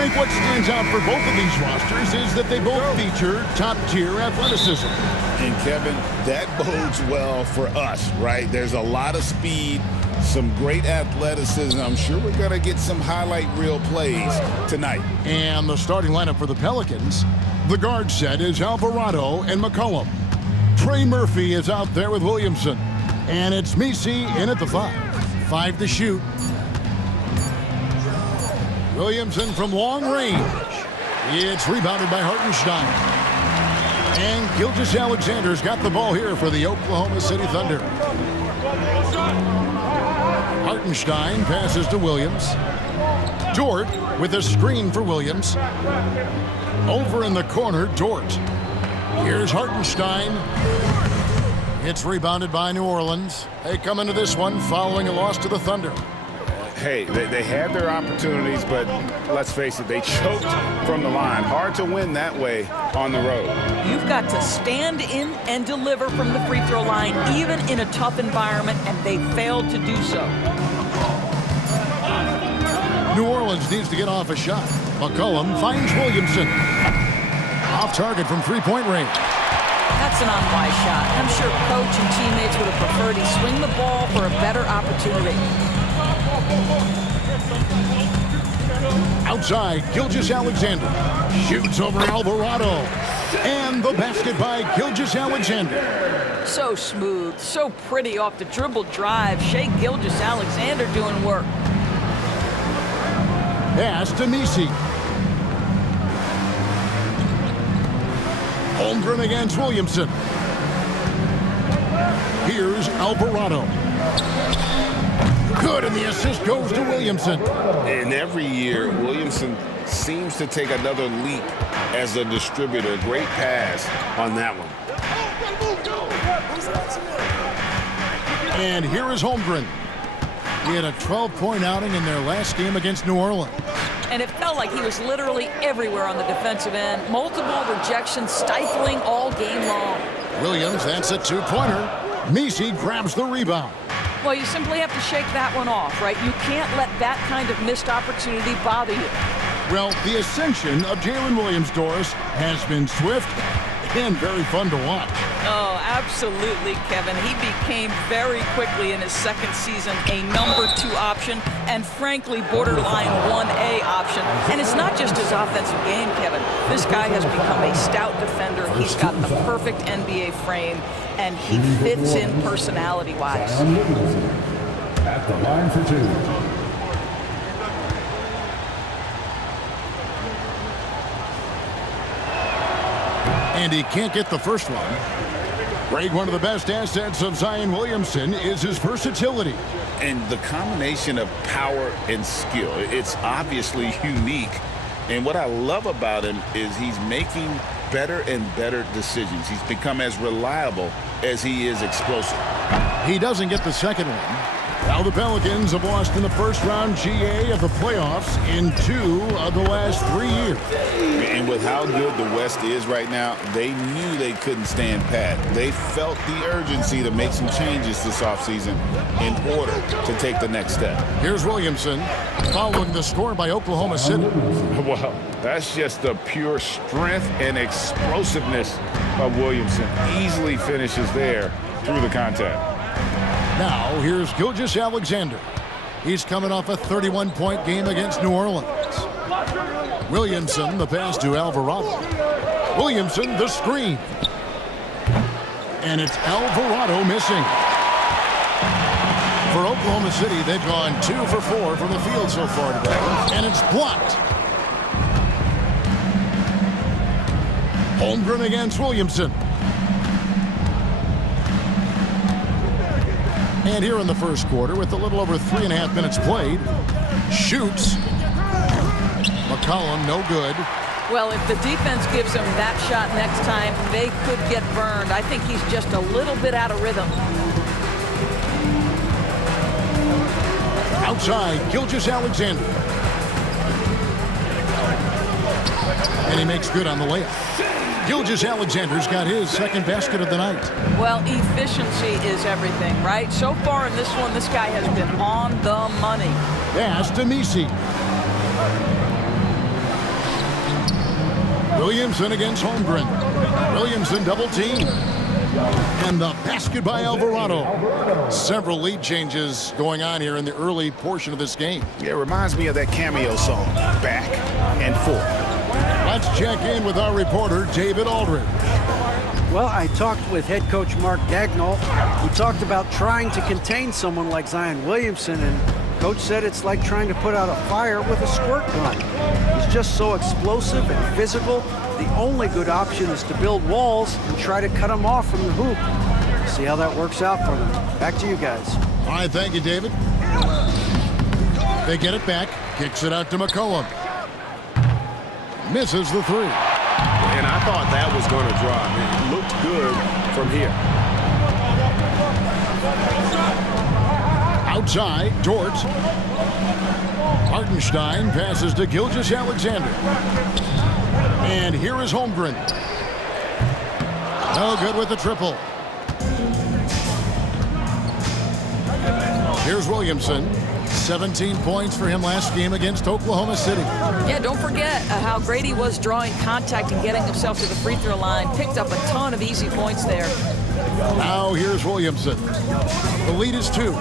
Frank, what stands out for both of these rosters is that they both feature top-tier athleticism. And, Kevin, that bodes well for us, right? There's a lot of speed, some great athleticism. I'm sure we're going to get some highlight reel plays tonight. And the starting lineup for the Pelicans, the guard set is Alvarado and McCollum. Trey Murphy is out there with Williamson. And it's Messi in at the 5. 5 to shoot. Williamson from long range. It's rebounded by Hartenstein. And Gilgeous-Alexander's got the ball here for the Oklahoma City Thunder. Hartenstein passes to Williams. Dort with a screen for Williams. Over in the corner, Dort. Here's Hartenstein. It's rebounded by New Orleans. They come into this one following a loss to the Thunder. Hey, they had their opportunities, but let's face it, they choked from the line. Hard to win that way on the road. You've got to stand in and deliver from the free throw line, even in a tough environment, and they failed to do so. New Orleans needs to get off a shot. McCollum finds Williamson. Off target from three-point range. That's an unwise shot. I'm sure coach and teammates would have preferred he swing the ball for a better opportunity. Outside, Gilgeous-Alexander shoots over Alvarado. And the basket by Gilgeous-Alexander. So smooth, so pretty off the dribble drive. Shai Gilgeous-Alexander doing work. Pass to Messi. Holmgren against Williamson. Here's Alvarado. Good, and the assist goes to Williamson. And every year, Williamson seems to take another leap as a distributor. Great pass on that one. And here is Holmgren. He had a 12-point outing in their last game against New Orleans. And it felt like he was literally everywhere on the defensive end. Multiple rejections, stifling all game long. Williams, that's a two-pointer. Messi grabs the rebound. Well, you simply have to shake that one off, right? You can't let that kind of missed opportunity bother you. Well, the ascension of Jalen Williams, Doris, has been swift and very fun to watch. Oh, absolutely, Kevin. He became very quickly in his second season a number 2 option and, frankly, borderline 1A option. And it's not just his offensive game, Kevin. This guy has become a stout defender. He's got the perfect NBA frame, and he fits in personality-wise. At the line for 2. And he can't get the first one. Greg, one of the best assets of Zion Williamson is his versatility. And the combination of power and skill, it's obviously unique. And what I love about him is he's making better and better decisions. He's become as reliable as he is explosive. He doesn't get the second one. Now the Pelicans have lost in the first round GA of the playoffs in 2 of the last 3 years. And with how good the West is right now, they knew they couldn't stand pat. They felt the urgency to make some changes this offseason in order to take the next step. Here's Williamson following the score by Oklahoma City. Well, that's just the pure strength and explosiveness of Williamson. Easily finishes there through the contact. Now, here's Gilgeous-Alexander. He's coming off a 31-point game against New Orleans. Williamson, the pass to Alvarado. Williamson, the screen. And it's Alvarado missing. For Oklahoma City, they've gone 2 for 4 from the field so far today. And it's blocked. Holmgren against Williamson. And here in the first quarter, with a little over 3.5 minutes played, shoots. McCollum, no good. Well, if the defense gives him that shot next time, they could get burned. I think he's just a little bit out of rhythm. Outside, Gilgeous-Alexander. And he makes good on the layup. Gilgeous-Alexander's got his second basket of the night. Well, efficiency is everything, right? So far in this one, this guy has been on the money. Pass to Messi. Williamson against Holmgren. Williamson double team. And the basket by Alvarado. Several lead changes going on here in the early portion of this game. Yeah, it reminds me of that cameo song, Back and Forth. Let's check in with our reporter, David Aldridge. Well, I talked with head coach Mark Dagnall. He talked about trying to contain someone like Zion Williamson, and coach said it's like trying to put out a fire with a squirt gun. He's just so explosive and physical. The only good option is to build walls and try to cut him off from the hoop. See how that works out for them. Back to you guys. All right, thank you, David. They get it back. Kicks it out to McCollum. Misses the three. And I thought that was going to drop. It looked good from here. Outside, Dort. Hartenstein passes to Gilgeous-Alexander. And here is Holmgren. No good with the triple. Here's Williamson. 17 points for him last game against Oklahoma City. Yeah, don't forget how great he was drawing contact and getting himself to the free throw line. Picked up a ton of easy points there. Now here's Williamson. The lead is 2.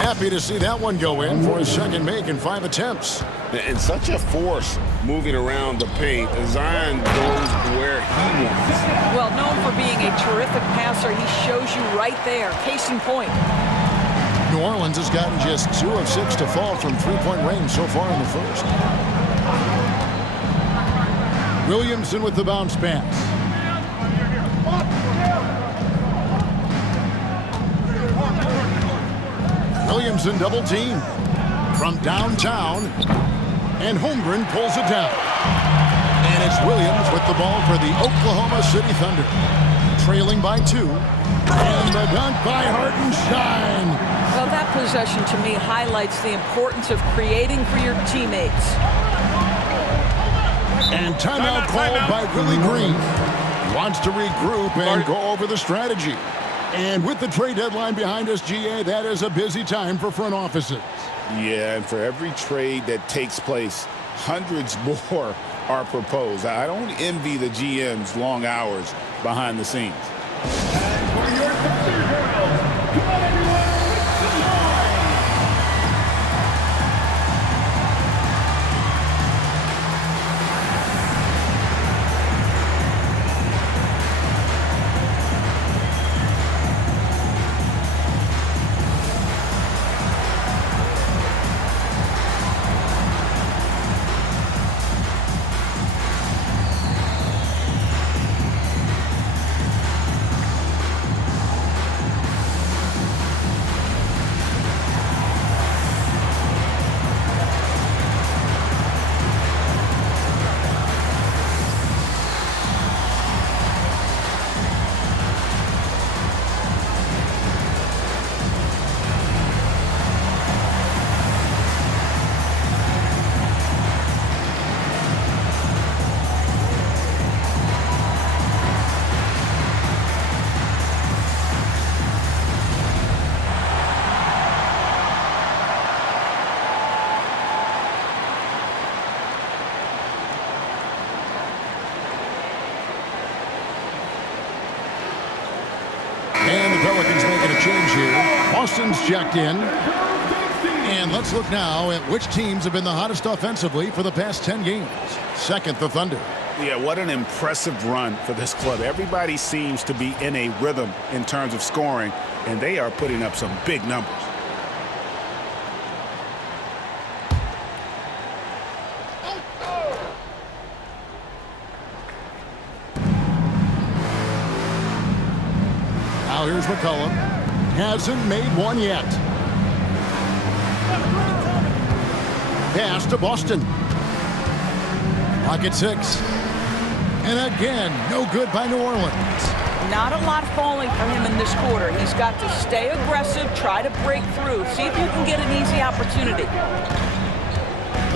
Happy to see that one go in for his second make in 5 attempts. And such a force moving around the paint. Zion goes where he wants. Well, known for being a terrific passer, he shows you right there. Case in point. New Orleans has gotten just 2 of 6 to fall from three-point range so far in the first. Williamson with the bounce pass. Williamson double team from downtown, and Holmgren pulls it down. And it's Williams with the ball for the Oklahoma City Thunder, trailing by 2. And the dunk by Hartenstein. Well, that possession to me highlights the importance of creating for your teammates. And timeout called by Willie Green. He wants to regroup and go over the strategy. And with the trade deadline behind us, GA, that is a busy time for front offices. Yeah, and for every trade that takes place, hundreds more are proposed. I don't envy the GM's long hours behind the scenes. And the Pelicans making a change here. Austin's checked in. And let's look now at which teams have been the hottest offensively for the past 10 games. Second, the Thunder. Yeah, what an impressive run for this club. Everybody seems to be in a rhythm in terms of scoring, and they are putting up some big numbers. Now here's McCollum. Hasn't made one yet. Pass to Boston. Lock at 6. And again, no good by New Orleans. Not a lot falling for him in this quarter. He's got to stay aggressive, try to break through, see if you can get an easy opportunity.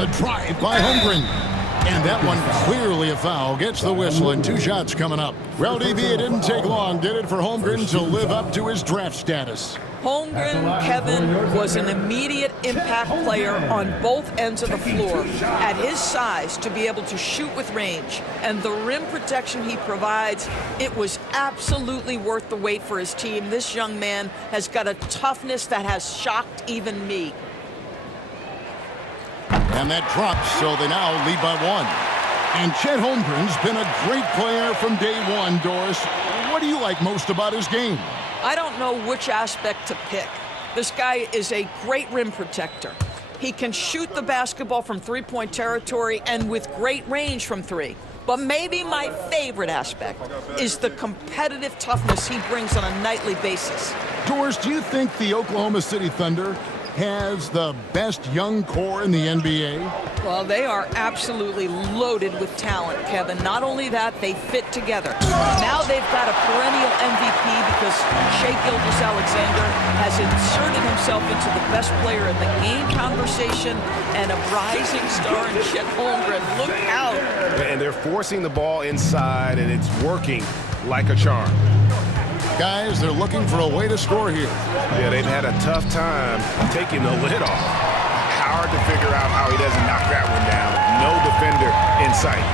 The drive by Holmgren. And that one clearly a foul. Gets the whistle and 2 shots coming up. Well, DB, it didn't take long, did it, for Holmgren to live up to his draft status? Holmgren, Kevin, was an immediate impact player on both ends of the floor. At his size, to be able to shoot with range and the rim protection he provides, it was absolutely worth the wait for his team. This young man has got a toughness that has shocked even me. And that drops, so they now lead by 1. And Chet Holmgren's been a great player from day one, Doris. What do you like most about his game? I don't know which aspect to pick. This guy is a great rim protector. He can shoot the basketball from three-point territory and with great range from 3. But maybe my favorite aspect is the competitive toughness he brings on a nightly basis. Doris, do you think the Oklahoma City Thunder has the best young core in the NBA? Well, they are absolutely loaded with talent, Kevin. Not only that, they fit together. Now they've got a perennial MVP because Shai Gilgeous-Alexander has inserted himself into the best player in the game conversation and a rising star in Chet Holmgren. Look out. And they're forcing the ball inside, and it's working like a charm. Guys, they're looking for a way to score here. Yeah, they've had a tough time taking the lid off. Hard to figure out how he doesn't knock that one down. No defender in sight.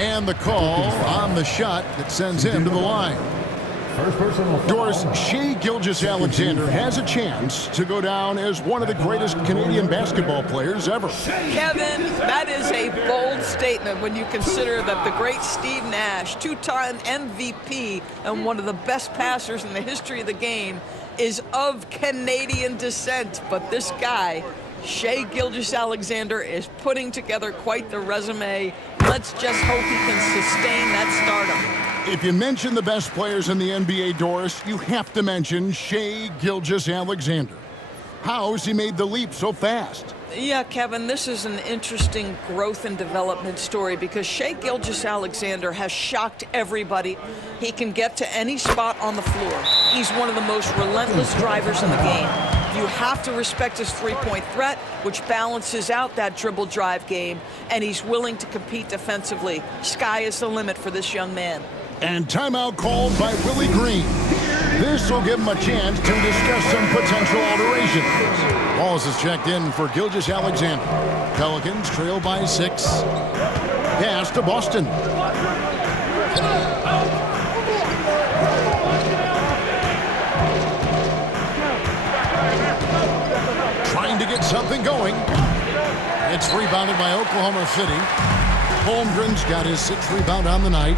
And the call on the shot that sends him to the line. Doris, Shai Gilgeous-Alexander has a chance to go down as one of the greatest Canadian basketball players ever. Kevin, that is a bold statement when you consider that the great Steve Nash, two-time MVP and one of the best passers in the history of the game, is of Canadian descent. But this guy, Shai Gilgeous-Alexander, is putting together quite the resume. Let's just hope he can sustain that stardom. If you mention the best players in the NBA, Doris, you have to mention Shai Gilgeous-Alexander. How has he made the leap so fast? Yeah, Kevin, this is an interesting growth and development story because Shai Gilgeous-Alexander has shocked everybody. He can get to any spot on the floor. He's one of the most relentless drivers in the game. You have to respect his three-point threat, which balances out that dribble drive game, and he's willing to compete defensively. Sky is the limit for this young man. And timeout called by Willie Green. This will give him a chance to discuss some potential alterations. Wallace is checked in for Gilgeous-Alexander. Pelicans trail by 6. Pass to Boston. Trying to get something going. It's rebounded by Oklahoma City. Holmgren's got his 6th rebound on the night.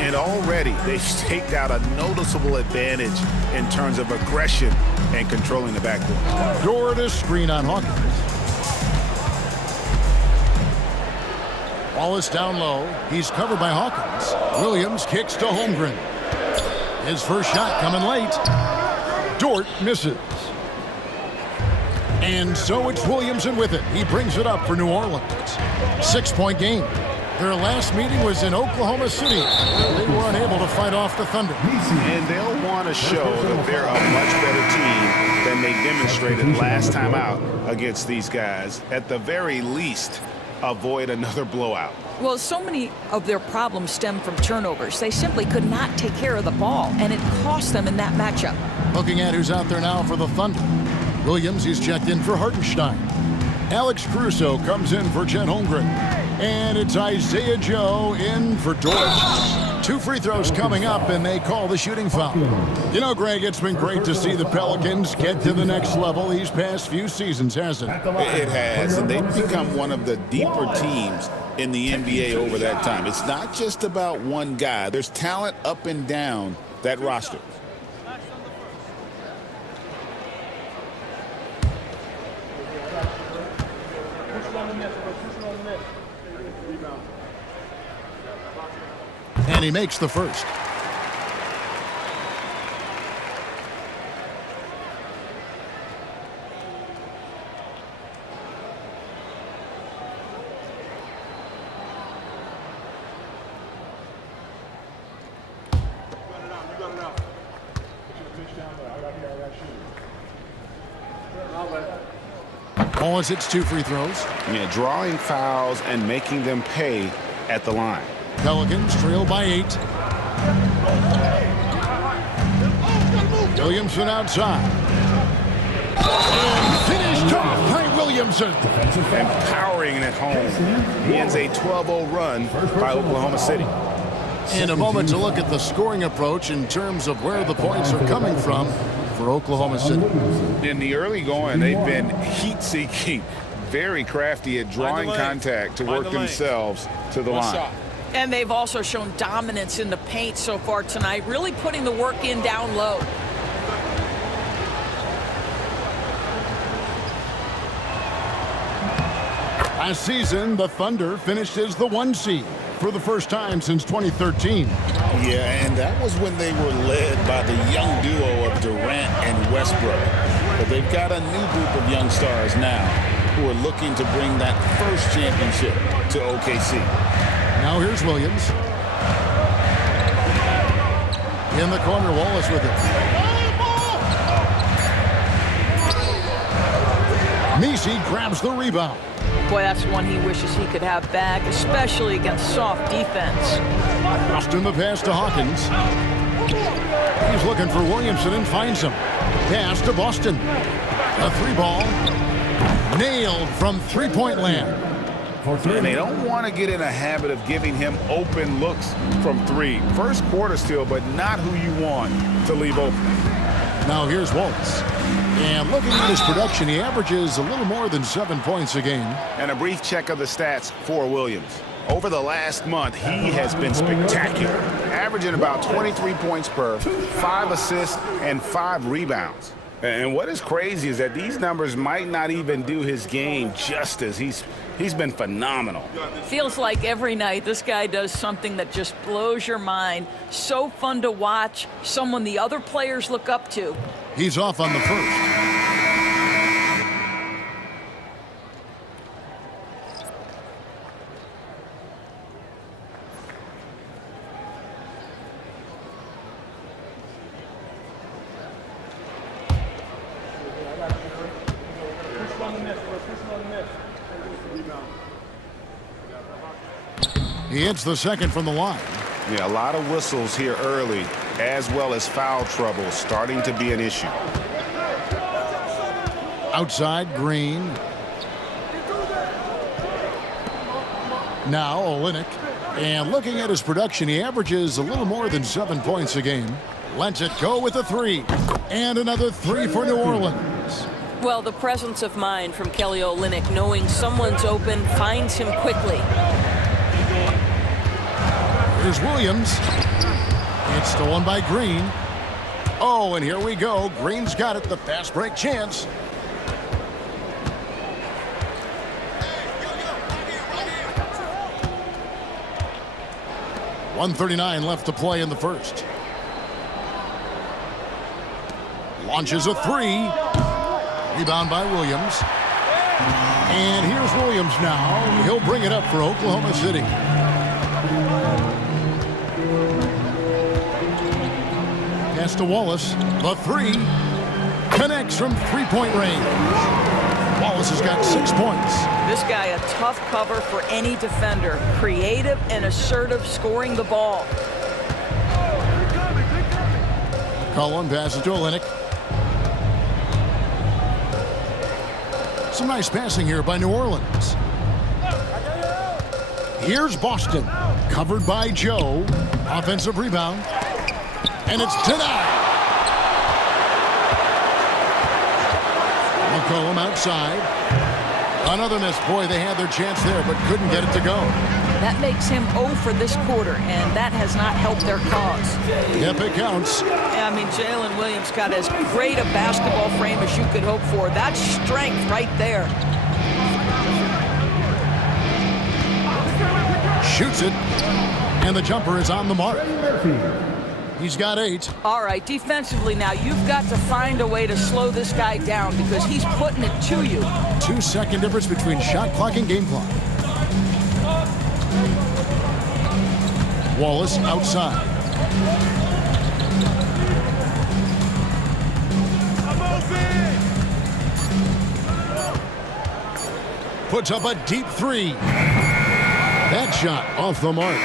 And already they've staked out a noticeable advantage in terms of aggression and controlling the backcourt. Dorda's screen on Hawkins. Wallace down low. He's covered by Hawkins. Williams kicks to Holmgren. His first shot coming late. Dort misses. And so it's Williamson with it. He brings it up for New Orleans. 6-point game. Their last meeting was in Oklahoma City. They were unable to fight off the Thunder. And they'll want to show that they're a much better team than they demonstrated last time out against these guys. At the very least, avoid another blowout. Well, so many of their problems stem from turnovers. They simply could not take care of the ball, and it cost them in that matchup. Looking at who's out there now for the Thunder. Williams, he's checked in for Hartenstein. Alex Caruso comes in for Chet Holmgren. And it's Isaiah Joe in for Dort. 2 free throws coming up, and they call the shooting foul. You know, Greg, it's been great to see the Pelicans get to the next level these past few seasons, hasn't it? It has, and they've become one of the deeper teams in the NBA over that time. It's not just about one guy. There's talent up and down that roster. And he makes the first. Wallace hits 2 free throws. Yeah, drawing fouls and making them pay at the line. Pelicans trail by 8. Williamson outside. And finished off by Williamson. Empowering at home. He ends a 12-0 run by Oklahoma City. In a moment to look at the scoring approach in terms of where the points are coming from for Oklahoma City. In the early going, they've been heat-seeking, very crafty at drawing contact to work themselves to the line. And they've also shown dominance in the paint so far tonight, really putting the work in down low. Last season, the Thunder finished as the 1 seed for the first time since 2013. Yeah, and that was when they were led by the young duo of Durant and Westbrook. But they've got a new group of young stars now who are looking to bring that first championship to OKC. Now here's Williams. In the corner, Wallace with it. Messi grabs the rebound. Boy, that's one he wishes he could have back, especially against soft defense. Austin the pass to Hawkins. He's looking for Williamson and finds him. Pass to Boston. A 3-ball. Nailed from three-point land. And they don't want to get in a habit of giving him open looks from three. First quarter still, but not who you want to leave open. Now here's Wallace. And looking at his production, he averages a little more than 7 points a game. And a brief check of the stats for Williams. Over the last month, he has been spectacular, averaging about 23 points per, 5 assists, and 5 rebounds. And what is crazy is that these numbers might not even do his game justice. He's been phenomenal. Feels like every night this guy does something that just blows your mind. So fun to watch, someone the other players look up to. He's off on the first. He hits the second from the line. Yeah, a lot of whistles here early, as well as foul trouble starting to be an issue. Outside, Green. Now, Olynyk. And looking at his production, he averages a little more than 7 points a game. Lets it go with a 3. And another 3 for New Orleans. Well, the presence of mind from Kelly Olynyk, knowing someone's open, finds him quickly. Here's Williams. It's stolen by Green. Oh, and here we go. Green's got it. The fast break chance. .139 left to play in the first. Launches a 3. Rebound by Williams. And here's Williams now. He'll bring it up for Oklahoma City. Pass to Wallace. The 3. Connects from three-point range. Wallace has got 6 points. This guy a tough cover for any defender. Creative and assertive scoring the ball. Cullen passes to Olynyk. Some nice passing here by New Orleans. Here's Boston. Covered by Joe. Offensive rebound. And it's denied. McCollum outside. Another miss. Boy, they had their chance there, but couldn't get it to go. That makes him 0 for this quarter, and that has not helped their cause. Yep, it counts. I mean, Jalen Williams got as great a basketball frame as you could hope for. That's strength right there. Shoots it, and the jumper is on the mark. He's got 8. All right, defensively now, you've got to find a way to slow this guy down because he's putting it to you. 2-second difference between shot clock and game clock. Wallace outside. Puts up a deep 3. That shot off the mark.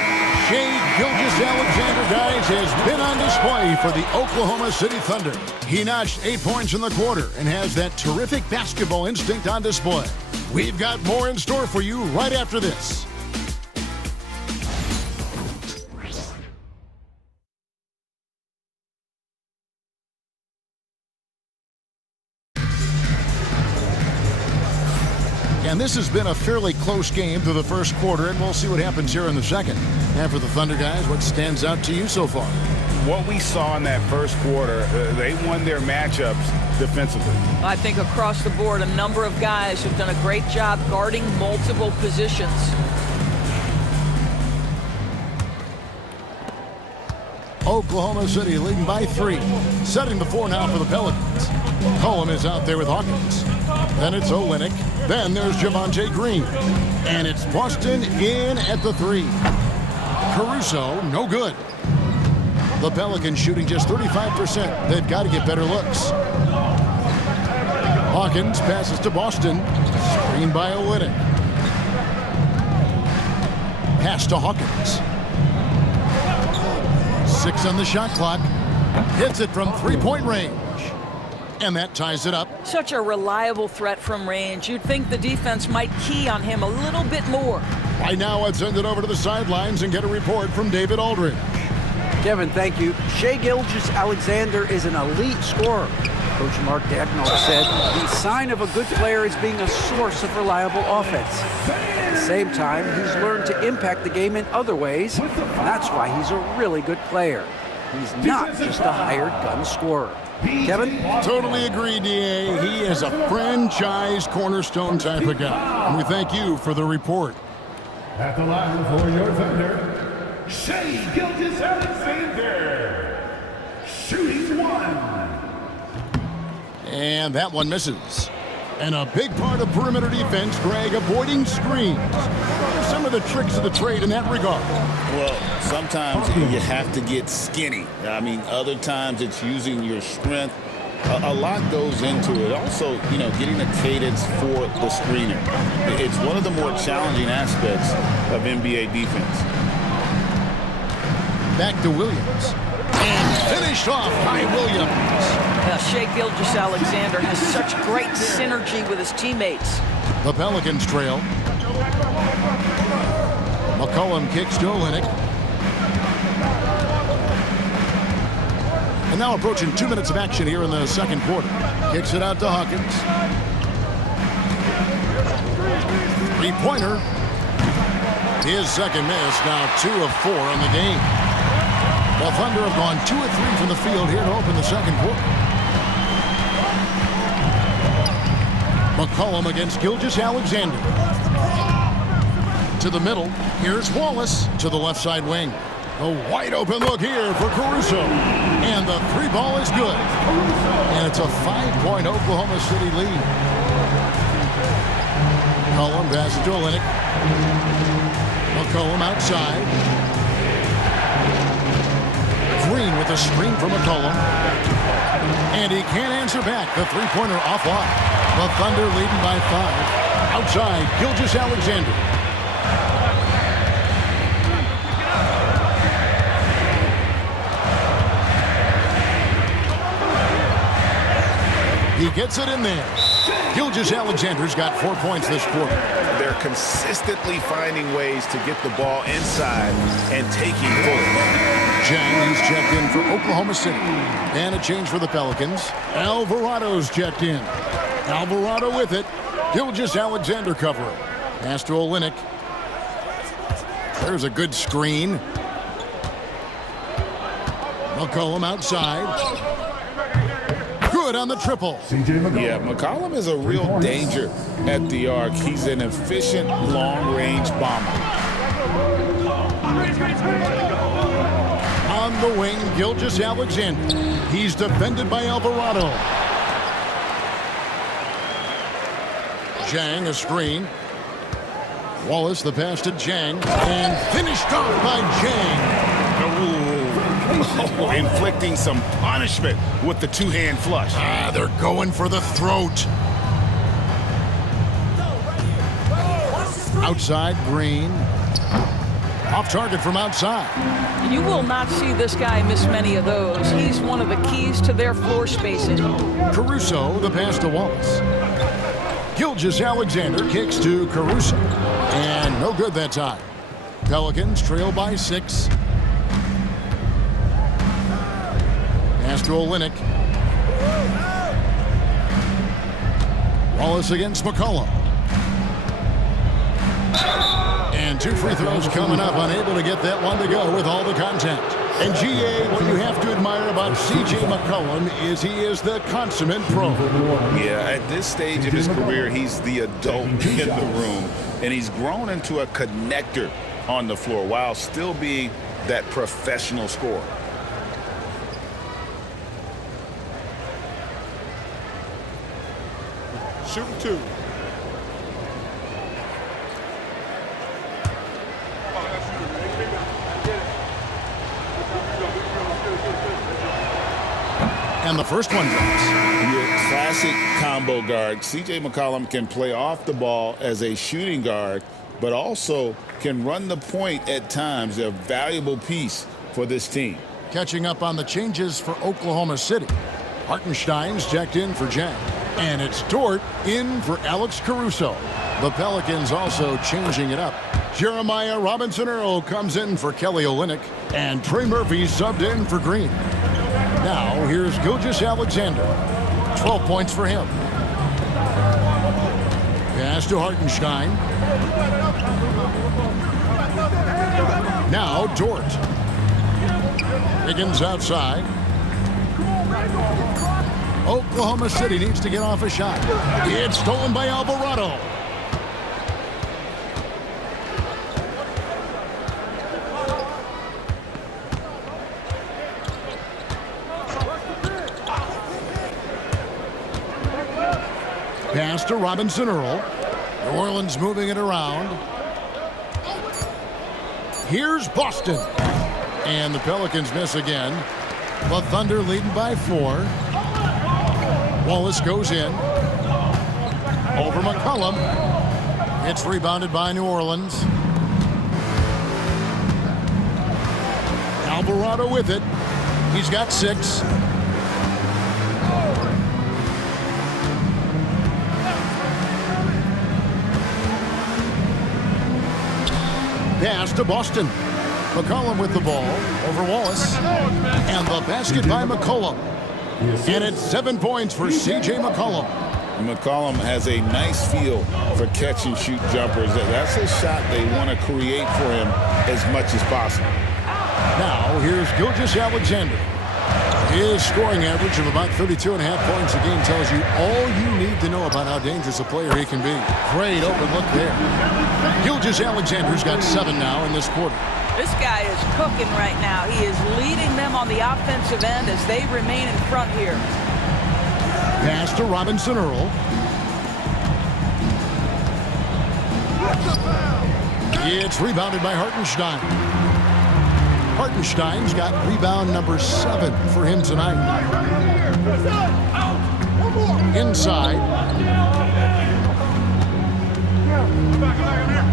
Shai Gilgeous-Alexander, guys, has been on display for the Oklahoma City Thunder. He notched 8 points in the quarter and has that terrific basketball instinct on display. We've got more in store for you right after this. And this has been a fairly close game through the first quarter, and we'll see what happens here in the second. And for the Thunder guys, what stands out to you so far? What we saw in that first quarter, they won their matchups defensively. I think across the board, a number of guys have done a great job guarding multiple positions. Oklahoma City leading by 3. Setting the 4 now for the Pelicans. Cullum is out there with Hawkins. Then it's Olynyk. Then there's Javonte Green. And it's Boston in at the 3. Caruso, no good. The Pelicans shooting just 35%. They've got to get better looks. Hawkins passes to Boston. Screen by Olynyk. Pass to Hawkins. 6 on the shot clock. Hits it from three-point range. And that ties it up. Such a reliable threat from range. You'd think the defense might key on him a little bit more. Right now, I'd send it over to the sidelines and get a report from David Aldridge. Kevin, thank you. Shai Gilgeous-Alexander is an elite scorer. Coach Mark Dagnall said the sign of a good player is being a source of reliable offense. At the same time, he's learned to impact the game in other ways, and that's why he's a really good player. He's not just a hired gun scorer. Kevin? Totally agree, D.A. He is a franchise cornerstone type of guy. And we thank you for the report. At the line for your Thunder, Shai Gilgeous-Alexander, shooting 1. And that one misses. And a big part of perimeter defense, Greg, avoiding screens. What are some of the tricks of the trade in that regard? Well, sometimes you have to get skinny. I mean, other times it's using your strength. A lot goes into it. Also, getting a cadence for the screener. It's one of the more challenging aspects of NBA defense. Back to Williams. And finished off by Williams. Shai Gilgeous-Alexander has such great synergy with his teammates. The Pelicans trail. McCollum kicks to Olynyk. And now approaching 2 minutes of action here in the second quarter. Kicks it out to Hawkins. Three-pointer. His second miss, now 2 of 4 on the game. The Thunder have gone 2 of 3 from the field here to open the second quarter. McCollum against Gilgeous-Alexander. To the middle. Here's Wallace to the left side wing. A wide open look here for Caruso. And the 3 ball is good. And it's a 5-point Oklahoma City lead. McCollum passes to Olynyk. McCollum outside. Green with a screen from McCollum. And he can't answer back. The three-pointer offline. The Thunder leading by 5. Outside, Gilgeous-Alexander. He gets it in there. Gilgeous-Alexander's got 4 points this quarter. They're consistently finding ways to get the ball inside and taking full. Jang, he's checked in for Oklahoma City. And a change for the Pelicans. Alvarado's checked in. Alvarado with it. Gilgeous-Alexander covering. Pass to Olynyk. There's a good screen. McCollum outside. Good on the triple. Yeah, McCollum is a real danger at the arc. He's an efficient long-range bomber. On the wing, Gilgeous-Alexander. He's defended by Alvarado. Jang, a screen. Wallace, the pass to Jang. And finished off by Jang. Oh, inflicting some punishment with the two-hand flush. They're going for the throat. Outside, Green. Off target from outside. You will not see this guy miss many of those. He's one of the keys to their floor spacing. Caruso, the pass to Wallace. Gilgeous-Alexander kicks to Caruso. And no good that time. Pelicans trail by 6. Pass to Olynyk. Wallace against McCollum. And 2 free throws coming up, unable to get that one to go with all the contact. And GA, what you have to admire about C.J. McCollum is he is the consummate pro. Yeah, at this stage of his career, he's the adult in the room, and he's grown into a connector on the floor while still being that professional scorer. Shoot 2. And the first one drops. Your classic combo guard. C.J. McCollum can play off the ball as a shooting guard, but also can run the point at times. A valuable piece for this team. Catching up on the changes for Oklahoma City. Hartenstein's checked in for Jack. And it's Dort in for Alex Caruso. The Pelicans also changing it up. Jeremiah Robinson-Earl comes in for Kelly Olynyk. And Trey Murphy subbed in for Green. Now here's Gilgeous-Alexander. 12 points for him. Pass to Hartenstein. Now Dort. Higgins outside. Oklahoma City needs to get off a shot. It's stolen by Alvarado. Pass to Robinson-Earl. New Orleans moving it around. Here's Boston. And the Pelicans miss again. The Thunder leading by 4. Wallace goes in. Over McCollum. It's rebounded by New Orleans. Alvarado with it. He's got 6. Pass to Boston. McCollum with the ball over Wallace. And the basket by McCollum. And it's 7 points for C.J. McCollum. McCollum has a nice feel for catch and shoot jumpers. That's a shot they want to create for him as much as possible. Now here's Gilgeous-Alexander. His scoring average of about 32.5 points a game tells you all you need to know about how dangerous a player he can be. Great open look there. Gilgeous-Alexander's got 7 now in this quarter. This guy is cooking right now. He is leading them on the offensive end as they remain in front here. Pass to Robinson-Earl. It's rebounded by Hartenstein. Hartenstein's got rebound number 7 for him tonight. Inside.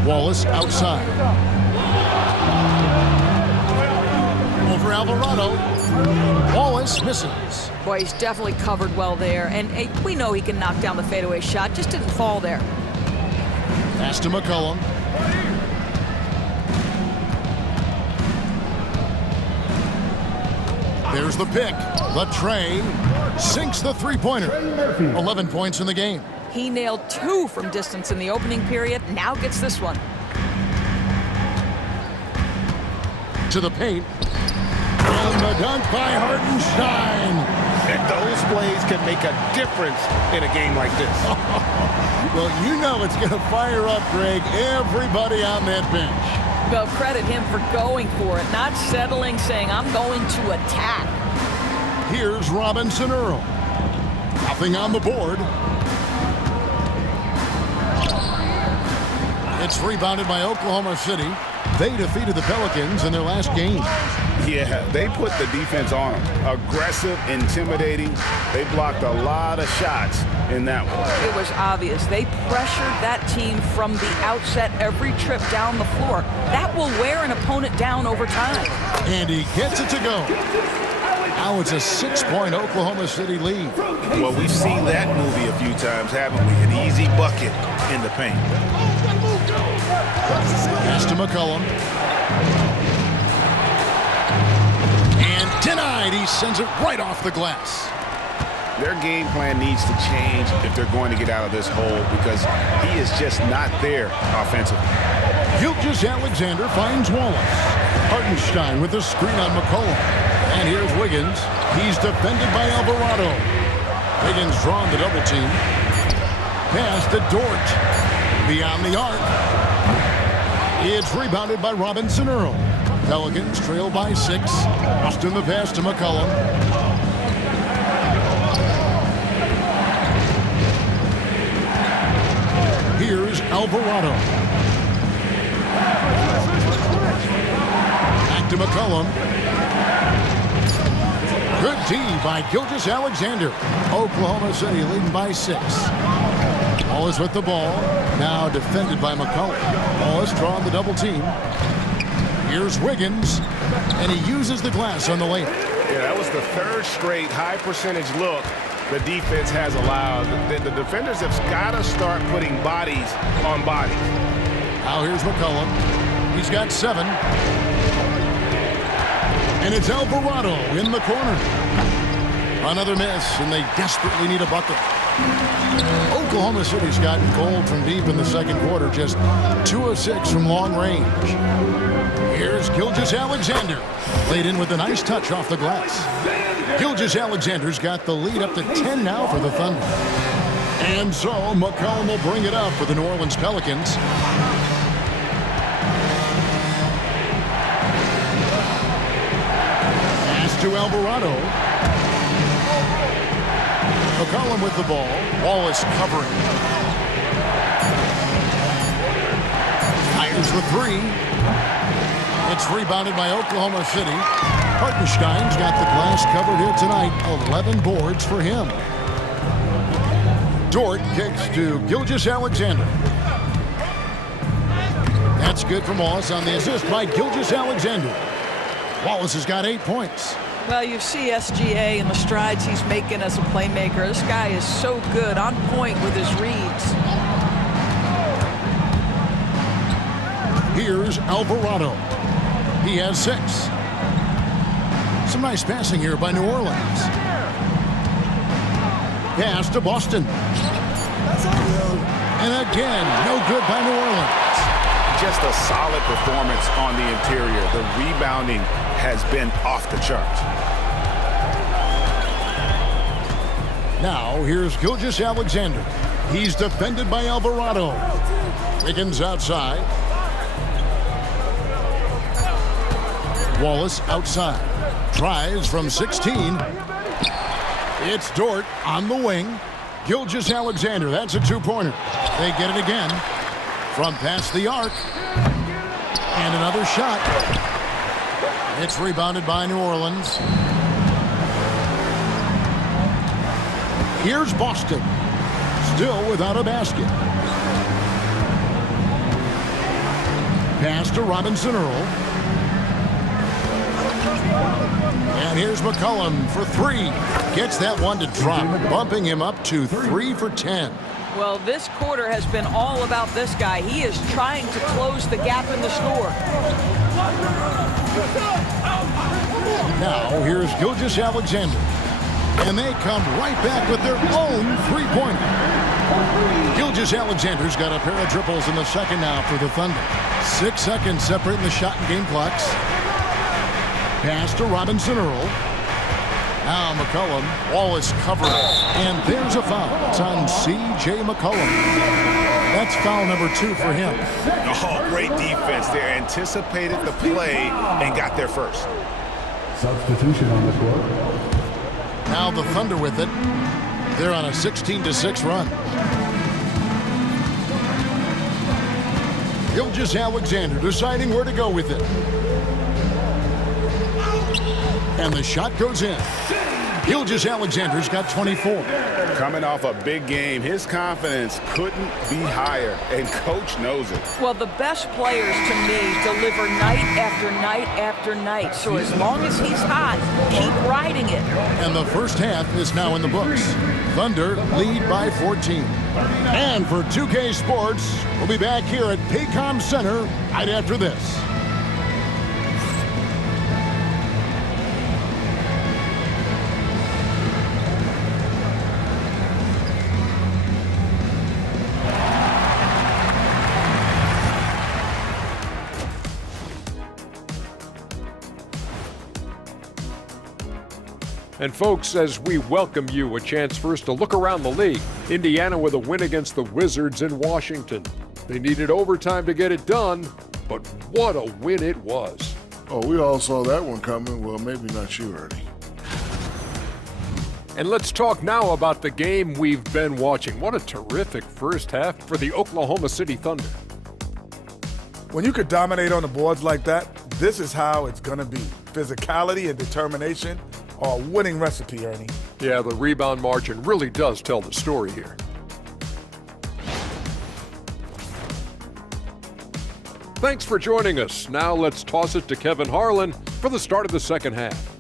Wallace outside. Over Alvarado. Wallace misses. Boy, he's definitely covered well there. And hey, we know he can knock down the fadeaway shot. Just didn't fall there. Pass to McCollum. There's the pick. The tray sinks the three-pointer. 11 points in the game. He nailed 2 from distance in the opening period. Now gets this one. To the paint. And the dunk by Hartenstein. And those plays can make a difference in a game like this. Well, you know it's going to fire up, Greg, everybody on that bench. Well, credit him for going for it, not settling, saying, I'm going to attack. Here's Robinson-Earl. Nothing on the board. It's rebounded by Oklahoma City. They defeated the Pelicans in their last game. Yeah, they put the defense on them. Aggressive, intimidating. They blocked a lot of shots in that one. It was obvious. They pressured that team from the outset every trip down the floor. That will wear an opponent down over time. And he gets it to go. Now it's a 6-point Oklahoma City lead. Well, we've seen that movie a few times, haven't we? An easy bucket in the paint. Pass to McCollum. And denied. He sends it right off the glass. Their game plan needs to change if they're going to get out of this hole because he is just not there offensively. Gilgeous-Alexander finds Wallace. Hartenstein with the screen on McCollum. And here's Wiggins. He's defended by Alvarado. Wiggins drawn the double team. Pass to Dort. Beyond the arc. It's rebounded by Robinson Earl. Pelicans trail by 6. Boston the pass to McCollum. Here's Alvarado. Back to McCollum. Good D by Gilgeous-Alexander. Oklahoma City leading by 6. Wallace with the ball. Now defended by McCollum. Wallace drawing the double team. Here's Wiggins. And he uses the glass on the layup. Yeah, that was the third straight high percentage look the defense has allowed. The defenders have got to start putting bodies on bodies. Now here's McCollum. He's got 7. And it's Alvarado in the corner. Another miss, and they desperately need a bucket. Oklahoma City's gotten cold from deep in the second quarter, just 2 of 6 from long range. Here's Gilgeous-Alexander. Laid in with a nice touch off the glass. Gilgeous-Alexander's got the lead up to 10 now for the Thunder. And so McCollum will bring it up for the New Orleans Pelicans. To Alvarado. McCollum with the ball. Wallace covering. Fires the 3. It's rebounded by Oklahoma City. Hartenstein's got the glass covered here tonight. 11 boards for him. Dort kicks to Gilgeous-Alexander. That's good from Wallace on the assist by Gilgeous-Alexander. Wallace has got 8 points. Well, you see SGA and the strides he's making as a playmaker. This guy is so good, on point with his reads. Here's Alvarado. He has 6. Some nice passing here by New Orleans. Pass to Boston. And again, no good by New Orleans. Just a solid performance on the interior. The rebounding has been off the charts. Now, here's Gilgeous-Alexander. He's defended by Alvarado. Wiggins outside. Wallace outside. Tries from 16. It's Dort on the wing. Gilgeous-Alexander, that's a 2-pointer. They get it again from past the arc. And another shot. It's rebounded by New Orleans. Here's Boston. Still without a basket. Pass to Robinson Earl. And here's McCollum for 3. Gets that one to drop, bumping him up to 3 for 10. Well, this quarter has been all about this guy. He is trying to close the gap in the score. Now, here's Gilgeous-Alexander. And they come right back with their own 3-pointer. Gilgeous-Alexander's got a pair of triples in the second now for the Thunder. 6 seconds separating the shot and game clocks. Pass to Robinson Earl. Now McCollum. Wallace covering. And there's a foul. It's on C.J. McCollum. That's foul number 2 for him. Oh, great defense there. Anticipated the play and got there first. Substitution on the court. Now the Thunder with it. They're on a 16-6 run. Gilgeous-Alexander deciding where to go with it. And the shot goes in. Gilgeous-Alexander's got 24. Coming off a big game, his confidence couldn't be higher, and coach knows it. Well, the best players, to me, deliver night after night after night. So as long as he's hot, keep riding it. And the first half is now in the books. Thunder lead by 14. And for 2K Sports, we'll be back here at Paycom Center right after this. And folks, as we welcome you, a chance first to look around the league. Indiana with a win against the Wizards in Washington. They needed overtime to get it done, but what a win it was. Oh, we all saw that one coming. Well, maybe not you, Ernie. And let's talk now about the game we've been watching. What a terrific first half for the Oklahoma City Thunder. When you could dominate on the boards like that, this is how it's going to be. Physicality and determination are a winning recipe, Ernie. Yeah, the rebound margin really does tell the story here. Thanks for joining us. Now let's toss it to Kevin Harlan for the start of the second half.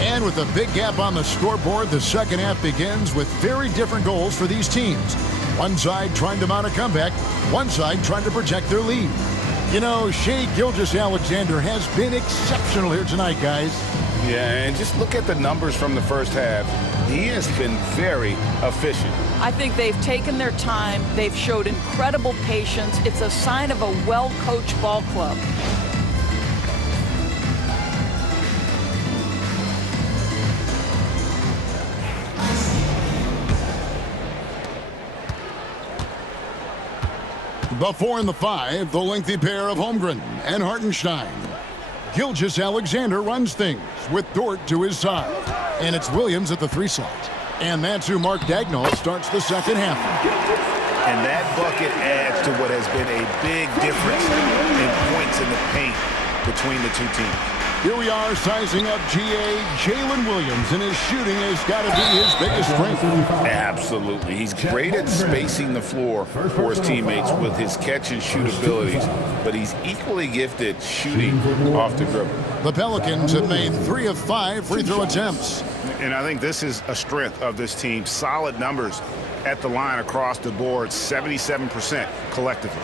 And with a big gap on the scoreboard, the second half begins with very different goals for these teams. One side trying to mount a comeback, one side trying to protect their lead. You know, Shai Gilgeous-Alexander has been exceptional here tonight, guys. Yeah, and just look at the numbers from the first half. He has been very efficient. I think they've taken their time. They've showed incredible patience. It's a sign of a well-coached ball club. The 4 and the 5, the lengthy pair of Holmgren and Hartenstein. Gilgeous-Alexander runs things with Dort to his side. And it's Williams at the 3 slot. And that's who Mark Dagnall starts the second half. And that bucket adds to what has been a big difference in points in the paint between the two teams. Here we are sizing up GA Jalen Williams, and his shooting has got to be his biggest strength. Absolutely. He's great at spacing the floor for his teammates with his catch and shoot abilities, but he's equally gifted shooting off the dribble. The Pelicans have made 3 of 5 free throw attempts. And I think this is a strength of this team. Solid numbers at the line across the board, 77% collectively.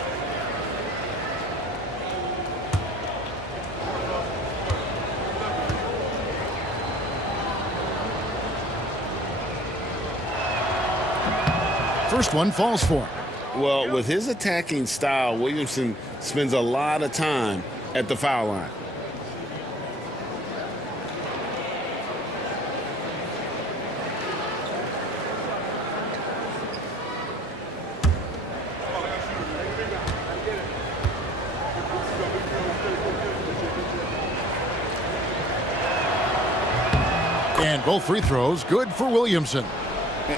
First one falls for him. Well, with his attacking style, Williamson spends a lot of time at the foul line. And both free throws good for Williamson.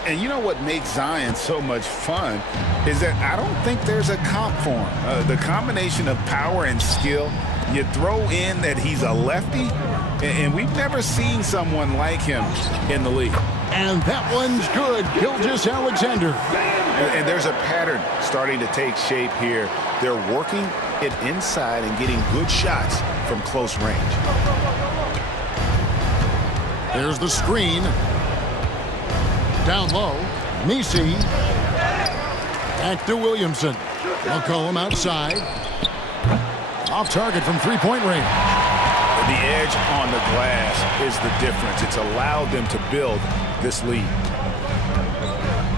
And you know what makes Zion so much fun is that I don't think there's a comp for him. The combination of power and skill, you throw in that he's a lefty, and we've never seen someone like him in the league. And that one's good, Gilgeous-Alexander. And there's a pattern starting to take shape here. They're working it inside and getting good shots from close range. There's the screen. Down low, Nisi. Back to Williamson. McCollum outside. Off target from three-point range. The edge on the glass is the difference. It's allowed them to build this lead.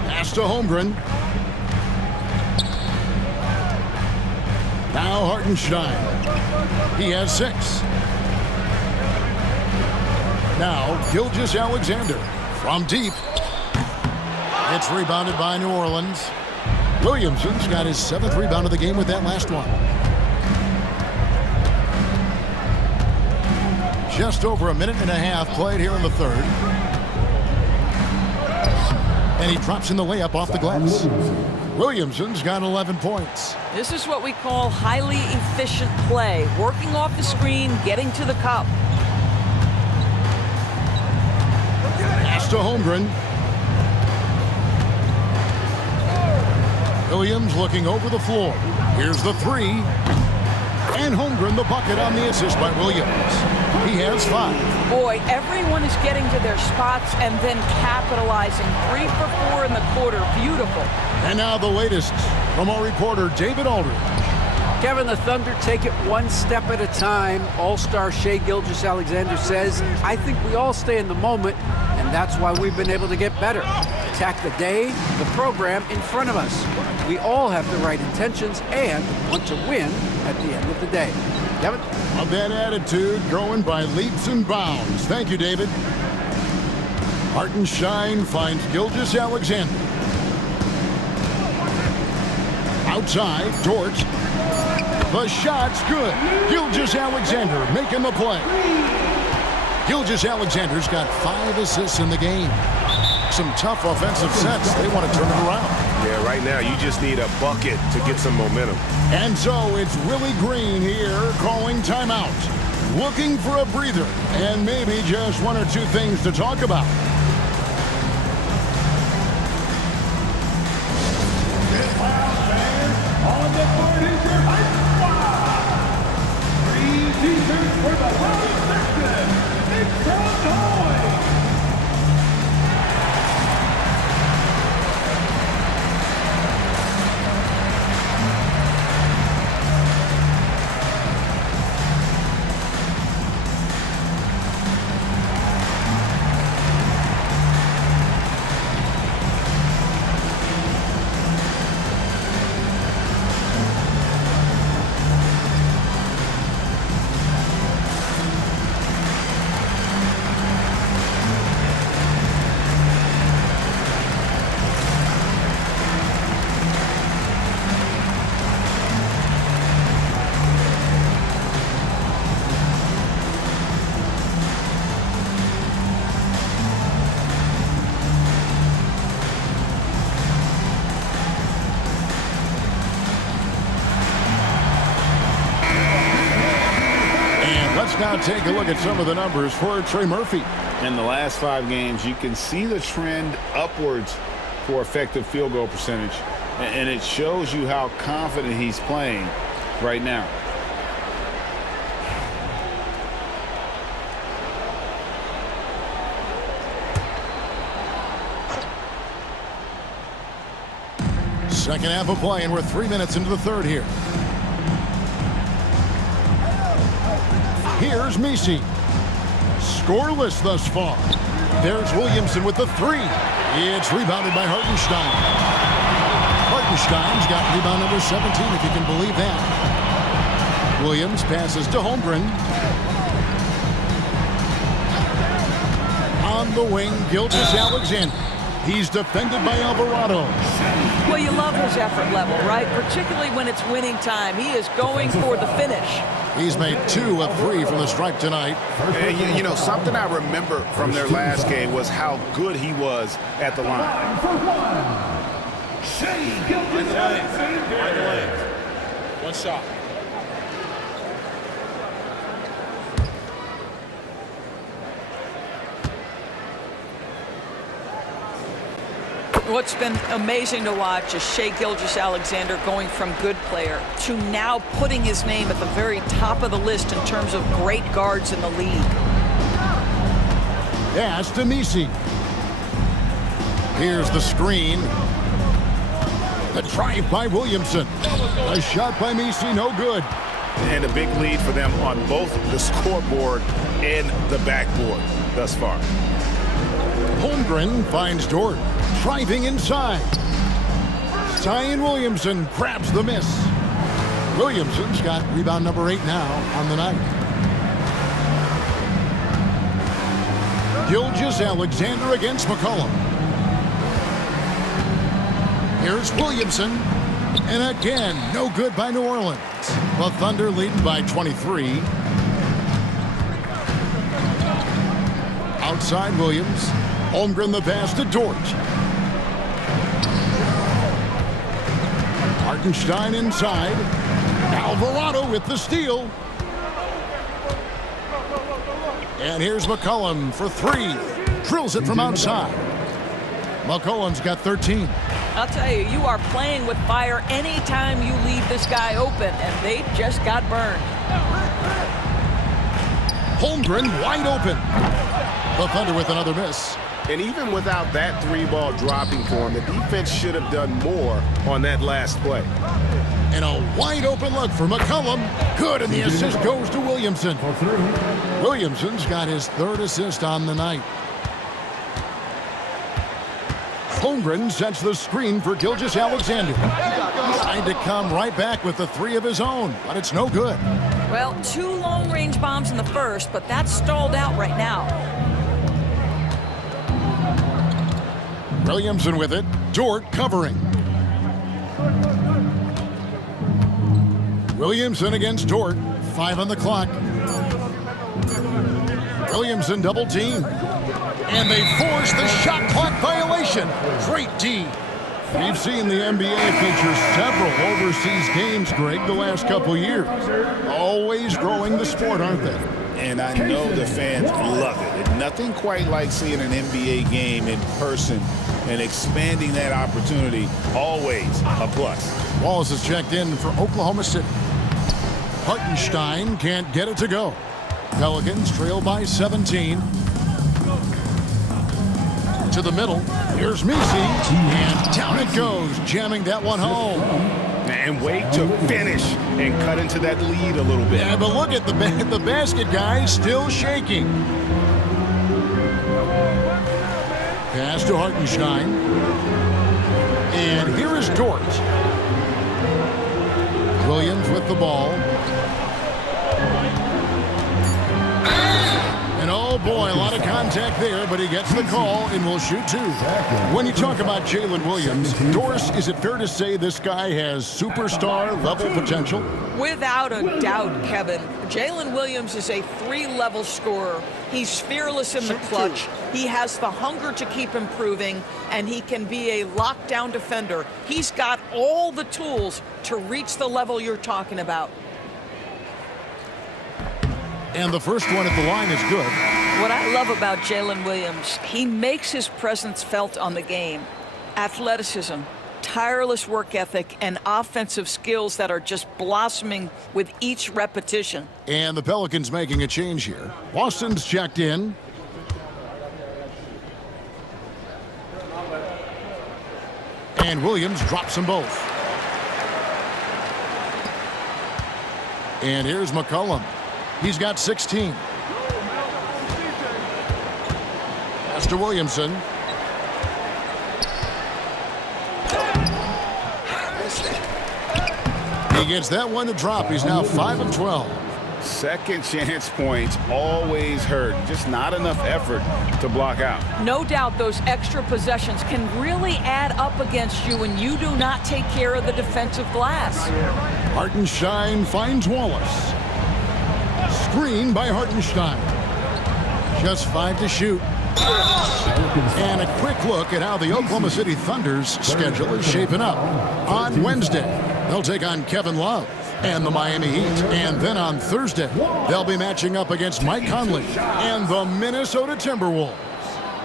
Pass to Holmgren. Now Hartenstein. He has 6. Now Gilgeous-Alexander from deep. It's rebounded by New Orleans. Williamson's got his 7th rebound of the game with that last one. Just over a minute and a half played here in the third. And he drops in the layup off the glass. Williamson's got 11 points. This is what we call highly efficient play. Working off the screen, getting to the cup. Pass to Holmgren. Williams looking over the floor. Here's the three. And Holmgren the bucket on the assist by Williams. He has 5. Boy, everyone is getting to their spots and then capitalizing. 3 for 4 in the quarter. Beautiful. And now the latest from our reporter, David Aldridge. Kevin, the Thunder take it one step at a time. All-star Shai Gilgeous-Alexander says, I think we all stay in the moment, and that's why we've been able to get better. Attack the day, the program in front of us. We all have the right intentions and want to win at the end of the day. Kevin? Of that attitude growing by leaps and bounds. Thank you, David. Hartenstein finds Gilgeous-Alexander. Outside, Dort. The shot's good. Gilgeous-Alexander making the play. Gilgeous-Alexander's got 5 assists in the game. Some tough offensive sets. They want to turn it around. Yeah, right now you just need a bucket to get some momentum. And so it's Willie Green here calling timeout. Looking for a breather and maybe just 1 or 2 things to talk about. On the board is your height squad. 3 t-shirts for the whole section. It's Toy. Now take a look at some of the numbers for Trey Murphy. In the last 5 games, you can see the trend upwards for effective field goal percentage. And it shows you how confident he's playing right now. Second half of play, and we're 3 minutes into the third here. Here's Messi. Scoreless thus far. There's Williamson with the 3. It's rebounded by Hartenstein. Hartenstein's got rebound number 17, if you can believe that. Williams passes to Holmgren. On the wing, Gilgeous-Alexander. He's defended by Alvarado. Well, you love his effort level, right? Particularly when it's winning time. He is going for the finish. He's made 2 of 3 from the stripe tonight. You know, something I remember from their last game was how good he was at the line. Shai Gilgeous-Alexander. One shot. What's been amazing to watch is Shai Gilgeous-Alexander going from good player to now putting his name at the very top of the list in terms of great guards in the league. Pass to Messi. Here's the screen. The drive by Williamson. A shot by Messi, no good. And a big lead for them on both the scoreboard and the backboard thus far. Holmgren finds Dort. Driving inside. Zion Williamson grabs the miss. Williamson's got rebound number 8 now on the night. Gilgeous-Alexander against McCollum. Here's Williamson. And again, no good by New Orleans. The Thunder leading by 23. Outside Williams. Holmgren the pass to Dort. Hartenstein inside. Alvarado with the steal. And here's McCollum for three. Drills it from outside. McCollum's got 13. I'll tell you, you are playing with fire anytime you leave this guy open, and they just got burned. Holmgren wide open. The Thunder with another miss. And even without that three ball dropping for him, the defense should have done more on that last play. And a wide open look for McCollum. Good, and the assist goes to Williamson. Williamson's got his third assist on the night. Holmgren sets the screen for Gilgeous-Alexander. Trying to come right back with the three of his own, but it's no good. Well, 2 long-range bombs in the first, but that's stalled out right now. Williamson with it. Dort covering. Williamson against Dort. 5 on the clock. Williamson double team. And they force the shot clock violation. Great D. We've seen the NBA feature several overseas games, Greg, the last couple years. Always growing the sport, aren't they? And I know the fans love it. And nothing quite like seeing an NBA game in person and expanding that opportunity. Always a plus. Wallace is checked in for Oklahoma City. Hartenstein can't get it to go. Pelicans trail by 17. To the middle. Here's Messi. And down it goes, jamming that one home. And wait to finish and cut into that lead a little bit. Yeah, but look at the basket, guys, still shaking. Pass to Hartenstein. And here is Dort. Williams with the ball. And oh boy, a lot of contact there, but he gets the call and will shoot 2. When you talk about Jalen Williams, Doris, is it fair to say this guy has superstar level potential? Without a doubt, Kevin. Jalen Williams is a 3-level scorer. He's fearless in the clutch. He has the hunger to keep improving, and he can be a lockdown defender. He's got all the tools to reach the level you're talking about. And the first one at the line is good. What I love about Jalen Williams, he makes his presence felt on the game. Athleticism, tireless work ethic, and offensive skills that are just blossoming with each repetition. And the Pelicans making a change here. Boston's checked in. And Williams drops them both. And here's McCollum. He's got 16. Pass to Williamson. He gets that one to drop. He's now 5 of 12. Second chance points always hurt. Just not enough effort to block out. No doubt those extra possessions can really add up against you when you do not take care of the defensive glass. Hartenstein finds Wallace. Screen by Hartenstein. Just 5 to shoot. And a quick look at how the Oklahoma City Thunder's schedule is shaping up. On Wednesday, they'll take on Kevin Love and the Miami Heat. And then on Thursday, they'll be matching up against Mike Conley and the Minnesota Timberwolves.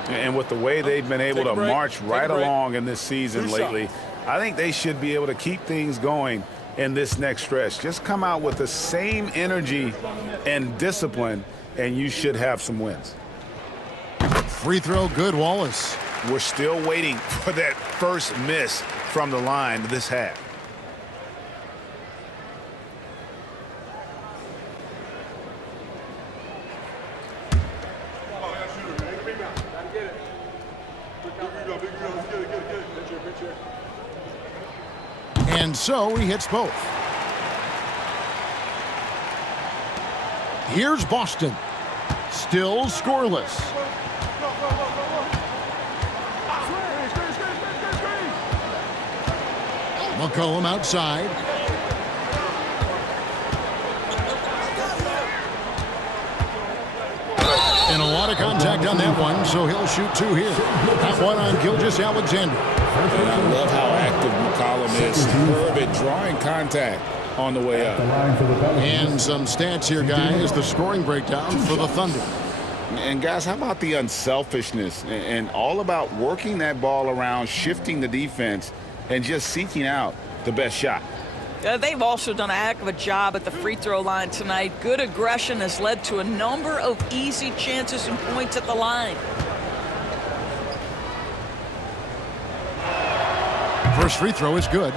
And with the way they've been able to march right along in this season lately, I think they should be able to keep things going in this next stretch. Just come out with the same energy and discipline, and you should have some wins. Free throw good, Wallace. We're still waiting for that first miss from the line this half. And so he hits both. Here's Boston. Still scoreless. McCollum outside. And a out of contact on that one, so he'll shoot 2 here. That one on Gilgeous-Alexander. And I love how active McCollum is. Superb at drawing contact on the way up. And some stats here, guys, the scoring breakdown for the Thunder. And guys, how about the unselfishness and all about working that ball around, shifting the defense, and just seeking out the best shot. They've also done a heck of a job at the free throw line tonight. Good aggression has led to a number of easy chances and points at the line. First free throw is good.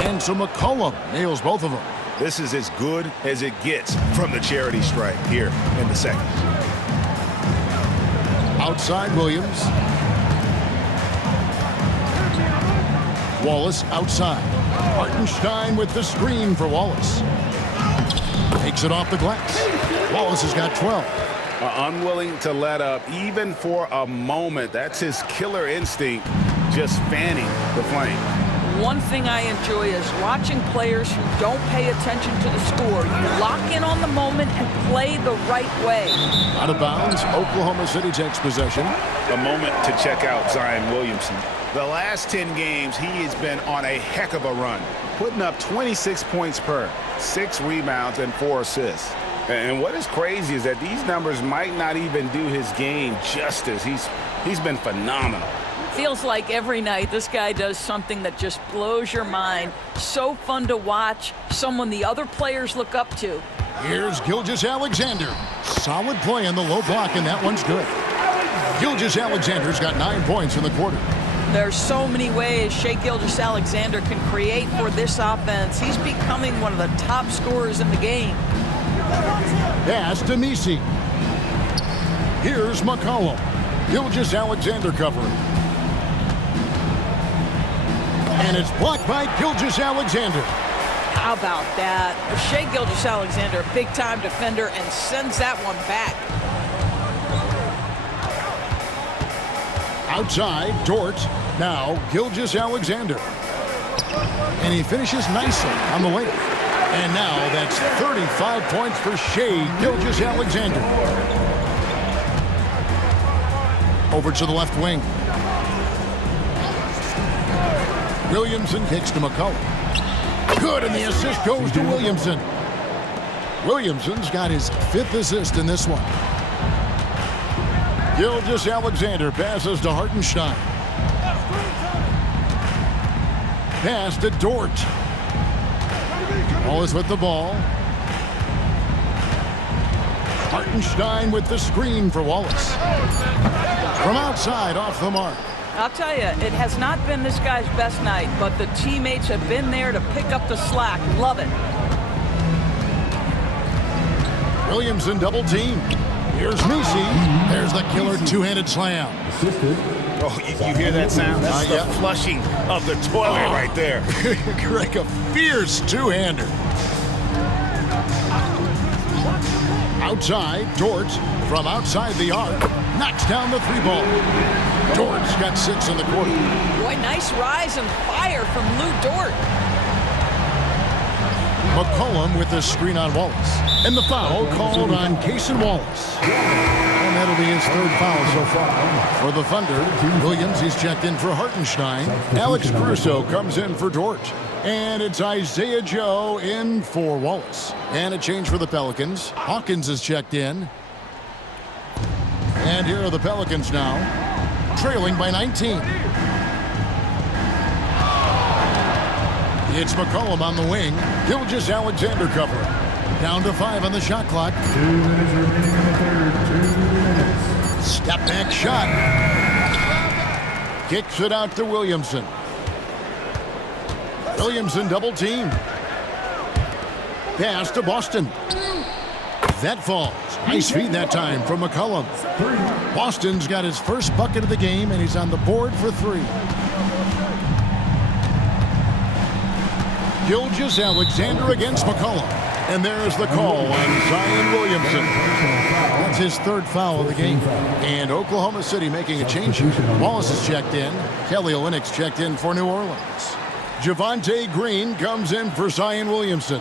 And so McCollum nails both of them. This is as good as it gets from the charity stripe here in the second. Outside Williams. Wallace outside. Hartenstein with the screen for Wallace. Takes it off the glass. Wallace has got 12. Unwilling to let up even for a moment. That's his killer instinct, just fanning the flame. One thing I enjoy is watching players who don't pay attention to the score. You lock in on the moment and play the right way. Out of bounds, Oklahoma City takes possession. A moment to check out Zion Williamson. The last 10 games, he has been on a heck of a run, putting up 26 points per, 6 rebounds, and 4 assists. And what is crazy is that these numbers might not even do his game justice. He's been phenomenal. Feels like every night this guy does something that just blows your mind. So fun to watch, someone the other players look up to. Here's Gilgeous-Alexander. Solid play in the low block, and that one's good. Gilgeous-Alexander's got 9 points in the quarter. There's so many ways Shai Gilgeous-Alexander can create for this offense. He's becoming one of the top scorers in the game. Pass to Misi. Here's McCollum. Gilgeous-Alexander covering. And it's blocked by Gilgeous-Alexander. How about that? Shai Gilgeous-Alexander, a big-time defender, and sends that one back. Outside, Dort. Now, Gilgeous-Alexander. And he finishes nicely on the layup. And now that's 35 points for Shai Gilgeous-Alexander. Over to the left wing. Williamson kicks to McCollum. Good, and the assist goes to Williamson. Williamson's got his 5th assist in this one. Gilgeous-Alexander passes to Hartenstein. Pass to Dort. Wallace with the ball. Hartenstein with the screen for Wallace. From outside, off the mark. I'll tell you, it has not been this guy's best night, but the teammates have been there to pick up the slack. Love it. Williamson double team. Here's Misi. There's the killer two-handed slam. Oh, you hear that sound? That's the flushing of the toilet right there. Greg, a fierce two-hander. Outside, Dort from outside the arc knocks down the 3-ball. Dort's got 6 in the quarter. Boy, nice rise and fire from Lou Dort. McCollum with the screen on Wallace. And the foul called on Cason Wallace. And that'll be his 3rd foul so far. For the Thunder, Williams, he's checked in for Hartenstein. Alex Caruso comes in for Dort. And it's Isaiah Joe in for Wallace. And a change for the Pelicans. Hawkins is checked in. And here are the Pelicans now, trailing by 19. It's McCollum on the wing. Gilgeous-Alexander covering. Down to 5 on the shot clock. 2 minutes remaining in the third. 2 minutes. Step back shot. Kicks it out to Williamson. Williamson double team. Pass to Boston. That falls. Nice feed that time from McCollum. Boston's got his first bucket of the game, and he's on the board for 3. Gilgeous-Alexander against McCollum. And there's the call on Zion Williamson. That's his 3rd foul of the game. And Oklahoma City making a change. Wallace is checked in. Kelly Olynyk's checked in for New Orleans. Javonte Green comes in for Zion Williamson.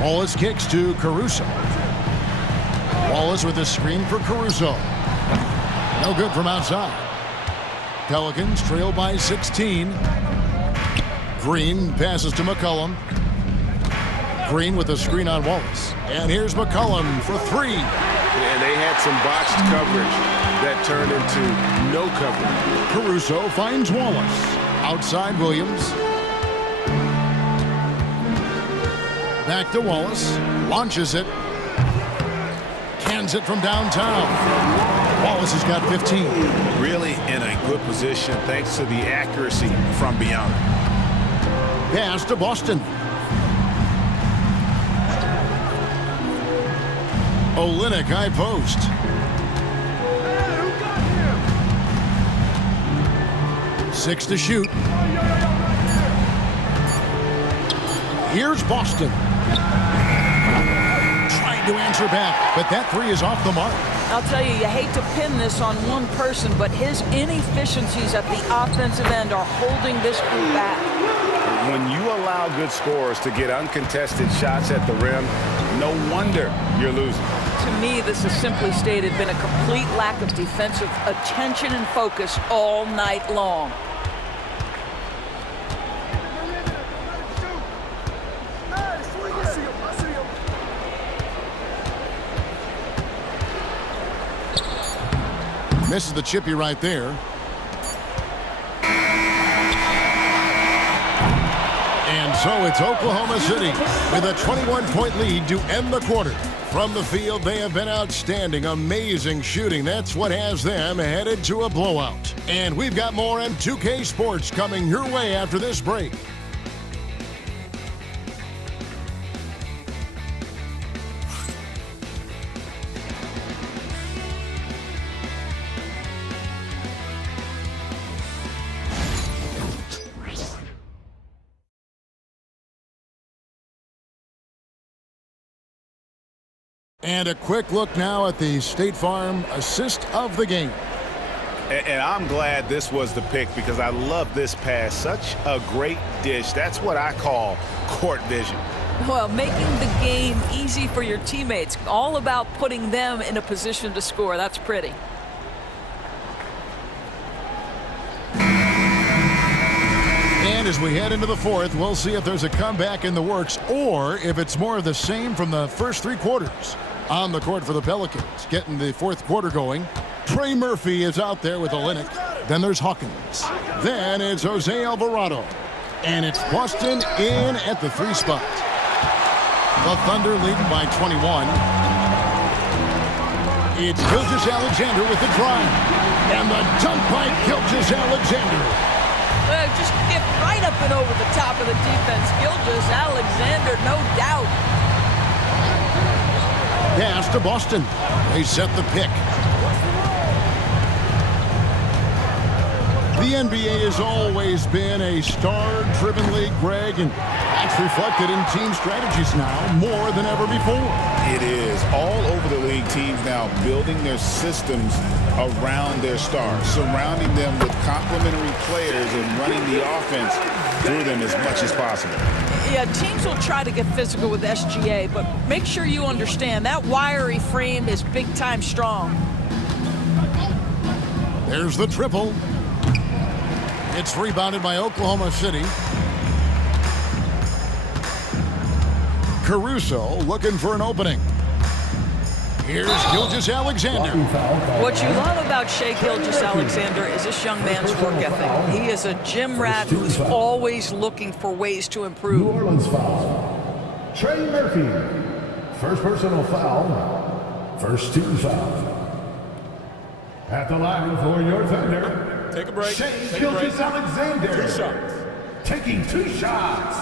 Wallace kicks to Caruso. Wallace with a screen for Caruso. No good from outside. Pelicans trail by 16. Green passes to McCollum. Green with a screen on Wallace. And here's McCollum for 3. And they had some botched coverage that turned into no coverage. Caruso finds Wallace. Outside Williams. Back to Wallace. Launches it. Cans it from downtown. Wallace has got 15. Really in a good position thanks to the accuracy from beyond. Pass to Boston. Olynyk high post. 6 to shoot. Here's Boston. Trying to answer back, but that 3 is off the mark. I'll tell you hate to pin this on one person, but his inefficiencies at the offensive end are holding this group back. When you allow good scorers to get uncontested shots at the rim, no wonder you're losing. To me, this is simply stated been a complete lack of defensive attention and focus all night long. Misses the chippy right there. And so it's Oklahoma City with a 21-point lead to end the quarter. From the field, they have been outstanding, amazing shooting. That's what has them headed to a blowout. And we've got more M2K Sports coming your way after this break. And a quick look now at the State Farm assist of the game. And I'm glad this was the pick because I love this pass. Such a great dish. That's what I call court vision. Well, making the game easy for your teammates. All about putting them in a position to score. That's pretty. And as we head into the 4th, we'll see if there's a comeback in the works or if it's more of the same from the first 3 quarters. On the court for the Pelicans, getting the 4th quarter going. Trey Murphy is out there with Olynyk. Then there's Hawkins. Then it's Jose Alvarado. And it's Boston in at the 3 spot. The Thunder leading by 21. It's Gilgeous-Alexander with the drive. And the dunk by Gilgeous-Alexander. Well, just get right up and over the top of the defense. Gilgeous-Alexander, no doubt. Pass to Boston. They set the pick. The NBA has always been a star-driven league, Greg, and that's reflected in team strategies now more than ever before. It is. All over the league, teams now building their systems around their stars, surrounding them with complementary players and running the offense through them as much as possible. Yeah, teams will try to get physical with SGA, but make sure you understand that wiry frame is big-time strong. There's the triple. It's rebounded by Oklahoma City. Caruso looking for an opening. Here's Gilgeous-Alexander. What you love about Shai Gilgeous-Alexander is this young man's work ethic. He is a gym rat who's always looking for ways to improve. New Orleans foul. Trey Murphy. First personal foul. First 2 fouls. At the line for your Thunder, Take a break. Shea Gilgeous-Alexander. 2 shots. Taking 2 shots.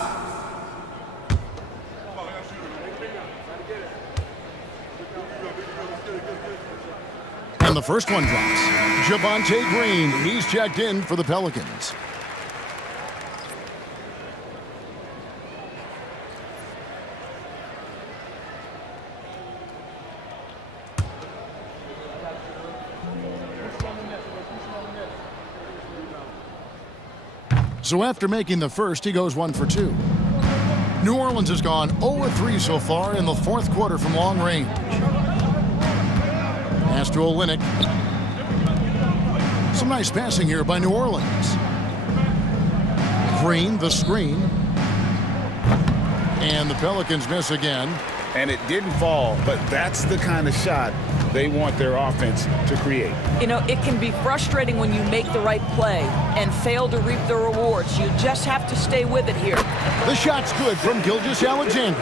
And the first one drops. Javonte Green, he's checked in for the Pelicans. So after making the first, he goes 1 for 2. New Orleans has gone 0-3 so far in the fourth quarter from long range. Pass to Olynyk. Some nice passing here by New Orleans. Green, the screen. And the Pelicans miss again. And it didn't fall, but that's the kind of shot they want their offense to create. You know, it can be frustrating when you make the right play and fail to reap the rewards. You just have to stay with it here. The shot's good from Gilgeous-Alexander.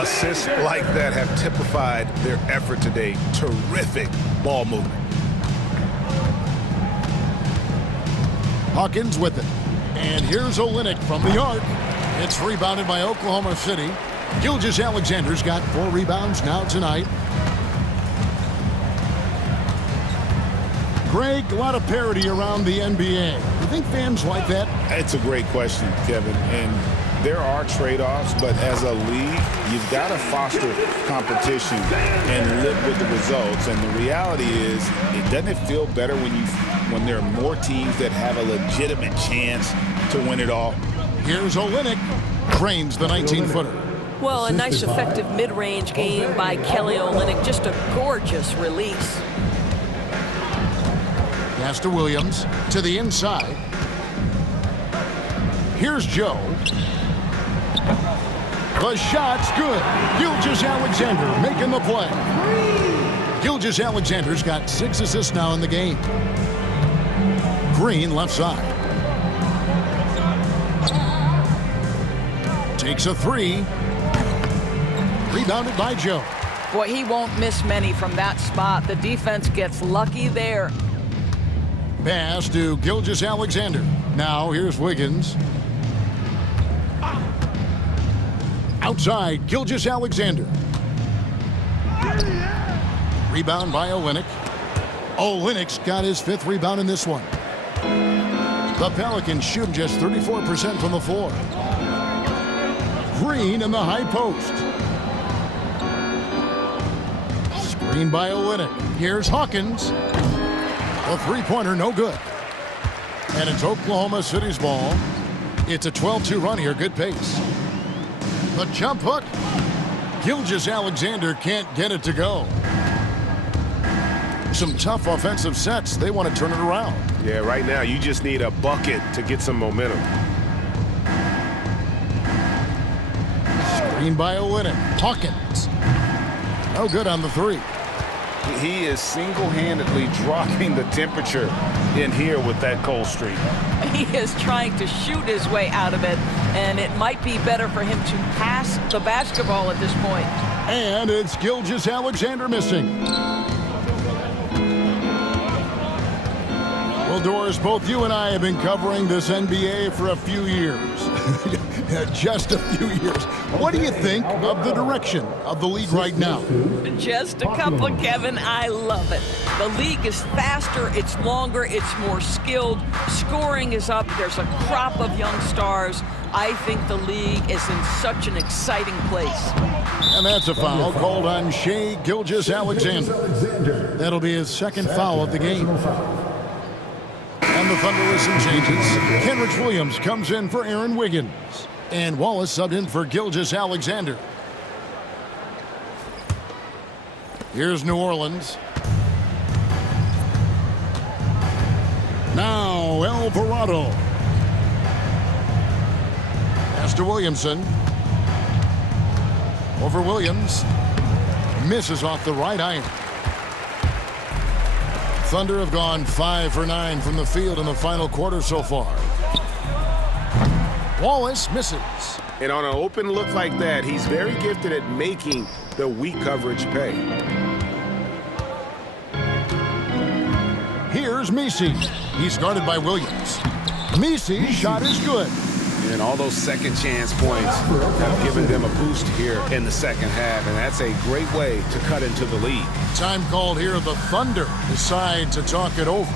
Assists like that have typified their effort today. Terrific ball movement. Hawkins with it. And here's Olynyk from the arc. It's rebounded by Oklahoma City. Gilgeous-Alexander's got 4 rebounds now tonight. Greg, a lot of parity around the NBA. You think fans like that? It's a great question, Kevin. And there are trade-offs, but as a league, you've got to foster competition and live with the results. And the reality is, doesn't it feel better when there are more teams that have a legitimate chance to win it all? Here's Olynyk. Drains the 19-footer. Well, a nice effective mid-range game by Kelly Olynyk. Just a gorgeous release. Pass to Williams, to the inside. Here's Joe. The shot's good. Gilgeous-Alexander making the play. Gilgeous-Alexander's got 6 assists now in the game. Green left side. Takes a 3. Rebounded by Joe. Boy, he won't miss many from that spot. The defense gets lucky there. Pass to Gilgeous-Alexander. Now here's Wiggins. Outside, Gilgeous-Alexander. Rebound by Olynyk. Olynyk's got his 5th rebound in this one. The Pelicans shoot just 34% from the floor. Green in the high post. Screen by Olynyk. Here's Hawkins. A 3-pointer, no good. And it's Oklahoma City's ball. It's a 12-2 run here, good pace. The jump hook. Gilgeous-Alexander can't get it to go. Some tough offensive sets. They want to turn it around. Yeah, right now you just need a bucket to get some momentum. Screen by Olynyk. Hawkins. No good on the 3. He is single-handedly dropping the temperature in here with that cold streak. He is trying to shoot his way out of it, and it might be better for him to pass the basketball at this point. And it's Gilgeous-Alexander missing. Well, Doris, both you and I have been covering this NBA for a few years. Just a few years. What do you think of the direction of the league right now? Just a couple, Kevin. I love it. The league is faster, it's longer, it's more skilled. Scoring is up. There's a crop of young stars. I think the league is in such an exciting place. And that's a foul called on Shea Gilgeous-Alexander. That'll be his 2nd foul of the game. And the Thunder with some changes. Kenrich Williams comes in for Aaron Wiggins. And Wallace subbed in for Gilgeous-Alexander. Here's New Orleans. Now Alvarado. Pass to Williamson. Over Williams. Misses off the right iron. Thunder have gone 5 for 9 from the field in the final quarter so far. Wallace misses. And on an open look like that, he's very gifted at making the weak coverage pay. Here's Here's Messi. He's guarded by Williams. Messi's shot is good. And all those second chance points have given them a boost here in the second half, and that's a great way to cut into the lead. Time called here. The Thunder decide to talk it over.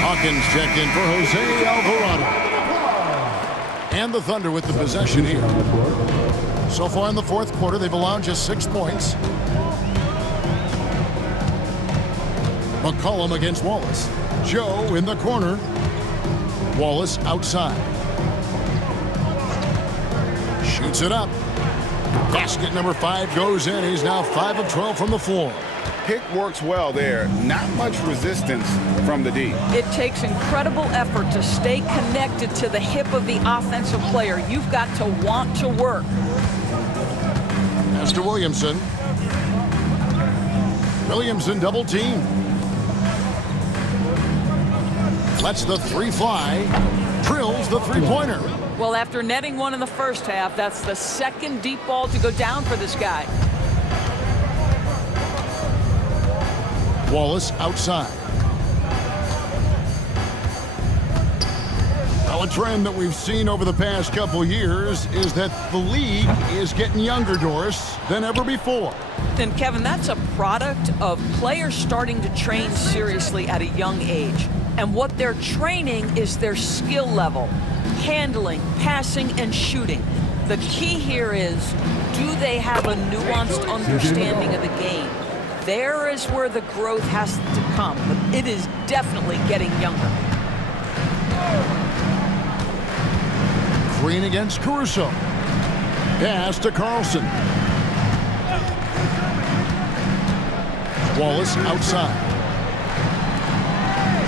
Hawkins check in for Jose Alvarado. And the Thunder with the possession here. So far in the fourth quarter, they've allowed just 6 points. McCollum against Wallace. Joe in the corner. Wallace outside. Shoots it up. Basket number 5 goes in. He's now 5 of 12 from the floor. Pick works well there. Not much resistance from the D. It takes incredible effort to stay connected to the hip of the offensive player. You've got to want to work. As to Williamson. Williamson double team. Lets the 3 fly. Drills the 3-pointer. Well, after netting one in the first half, that's the second deep ball to go down for this guy. Wallace outside. Well, a trend that we've seen over the past couple years is that the league is getting younger, Doris, than ever before. And Kevin, that's a product of players starting to train seriously at a young age. And what they're training is their skill level, handling, passing, and shooting. The key here is, do they have a nuanced understanding of the game? There is where the growth has to come, but it is definitely getting younger. Green against Caruso. Pass to Carlson. Wallace outside.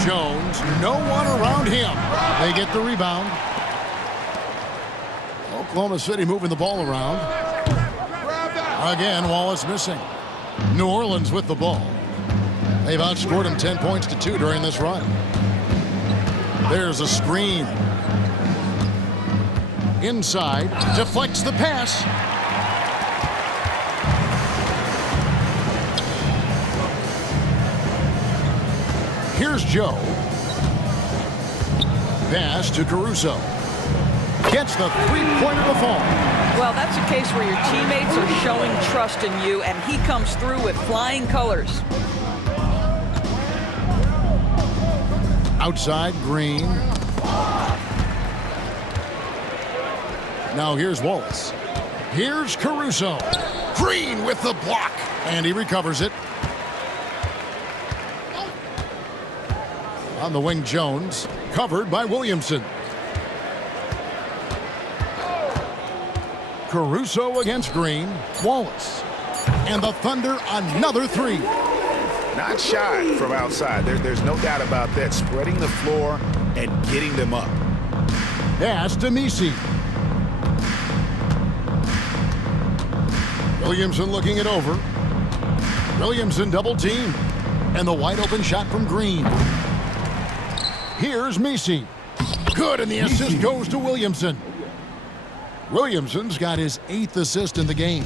Jones, no one around him. They get the rebound. Oklahoma City moving the ball around. Again, Wallace missing. New Orleans with the ball. They've outscored him 10 points to 2 during this run. There's a screen. Inside, deflects the pass. Here's Joe. Pass to Caruso. Gets the 3-pointer to fall. Well, that's a case where your teammates are showing trust in you, and he comes through with flying colors. Outside, Green. Now here's Wallace. Here's Caruso. Green with the block. And he recovers it. On the wing, Jones. Covered by Williamson. Caruso against Green. Wallace. And the Thunder another 3. Not shy from outside. There's no doubt about that. Spreading the floor and getting them up. Pass to Messi. Williamson looking it over. Williamson double team. And the wide open shot from Green. Here's Messi. Good, and the assist goes to Williamson. Williamson's got his 8th assist in the game.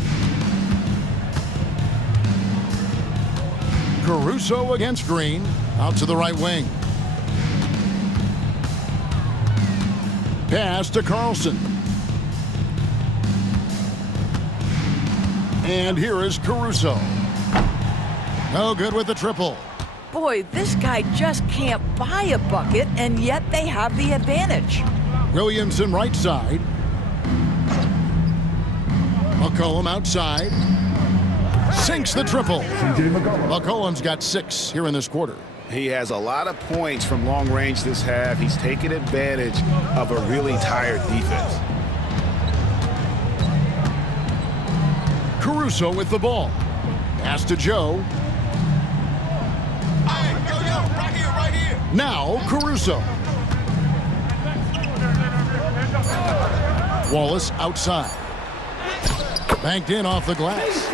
Caruso against Green. Out to the right wing. Pass to Carlson. And here is Caruso. No good with the triple. Boy, this guy just can't buy a bucket, and yet they have the advantage. Williamson right side. McCollum outside. Sinks the triple. McCollum's got 6 here in this quarter. He has a lot of points from long range this half. He's taken advantage of a really tired defense. Caruso with the ball. Pass to Joe. Right here. Now Caruso. Wallace outside. Banked in off the glass.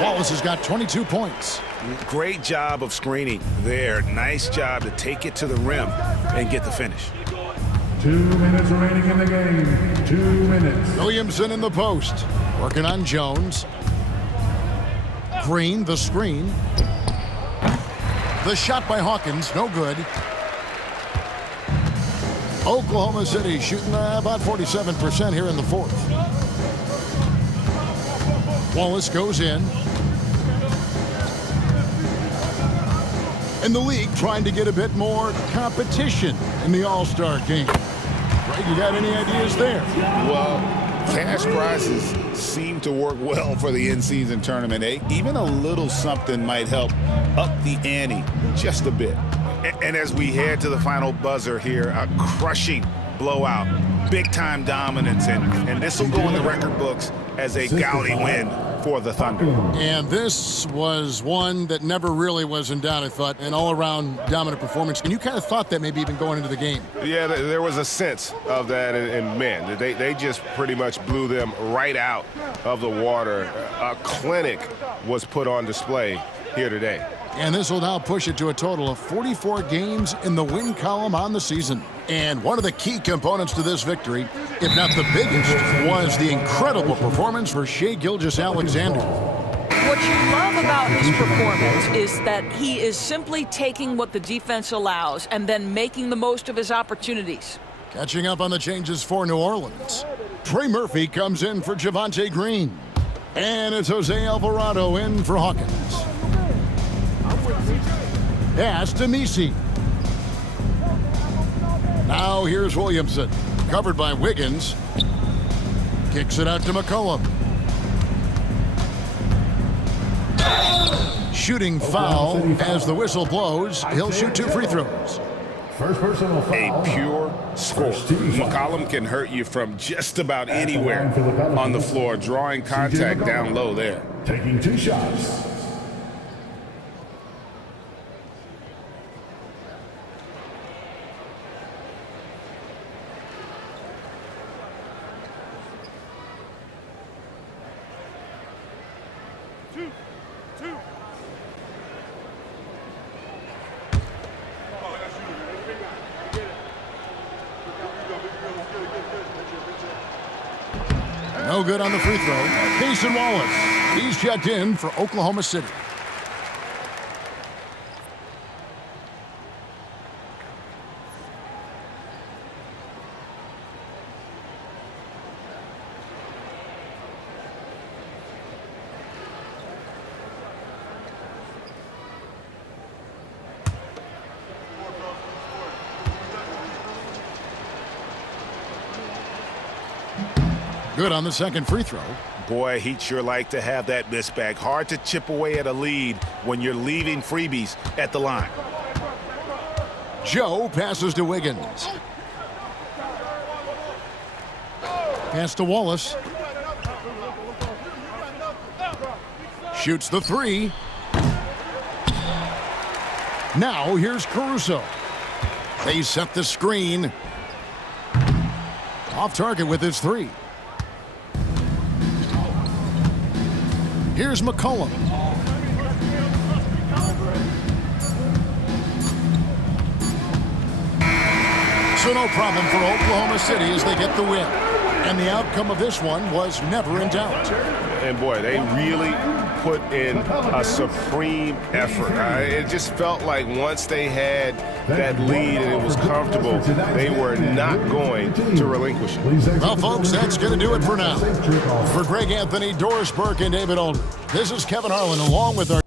Wallace has got 22 points. Great job of screening there. Nice job to take it to the rim and get the finish. 2 minutes remaining in the game. 2 minutes. Williamson in the post. Working on Jones. Green, the screen. The shot by Hawkins, no good. Oklahoma City shooting about 47% here in the fourth. Wallace goes in. And the league trying to get a bit more competition in the All-Star game. Greg, you got any ideas there? Well, cash prizes seem to work well for the in-season tournament. Even a little something might help up the ante just a bit. And as we head to the final buzzer here, a crushing blowout, big-time dominance, and this will go in the record books as a gaudy win for the Thunder. And this was one that never really was in doubt, I thought, an all-around dominant performance. And you kind of thought that maybe even going into the game. Yeah, there was a sense of that, and man, they just pretty much blew them right out of the water. A clinic was put on display here today. And this will now push it to a total of 44 games in the win column on the season. And one of the key components to this victory, if not the biggest, was the incredible performance for Shai Gilgeous-Alexander. What you love about his performance is that he is simply taking what the defense allows and then making the most of his opportunities. Catching up on the changes for New Orleans. Trey Murphy comes in for Javonte Green. And it's Jose Alvarado in for Hawkins. Pass to Misi. Now here's Williamson. Covered by Wiggins. Kicks it out to McCollum. Shooting foul as the whistle blows. He'll shoot 2 free throws. First personal foul. A pure score. McCollum can hurt you from just about anywhere on the floor, drawing contact down low there. Taking 2 shots. No good on the free throw. Cason Wallace. He's checked in for Oklahoma City. Good on the second free throw. Boy, he'd sure like to have that miss back. Hard to chip away at a lead when you're leaving freebies at the line. Joe passes to Wiggins. Pass to Wallace. Shoots the 3. Now here's Caruso. They set the screen. Off target with his 3. Here's McCollum. So no problem for Oklahoma City as they get the win. And the outcome of this one was never in doubt. And boy, they really put in a supreme effort. It just felt like once they had that lead and it was comfortable, they were not going to relinquish it. Well, folks, that's going to do it for now. For Greg Anthony, Doris Burke, and David Aldridge, this is Kevin Harlan along with our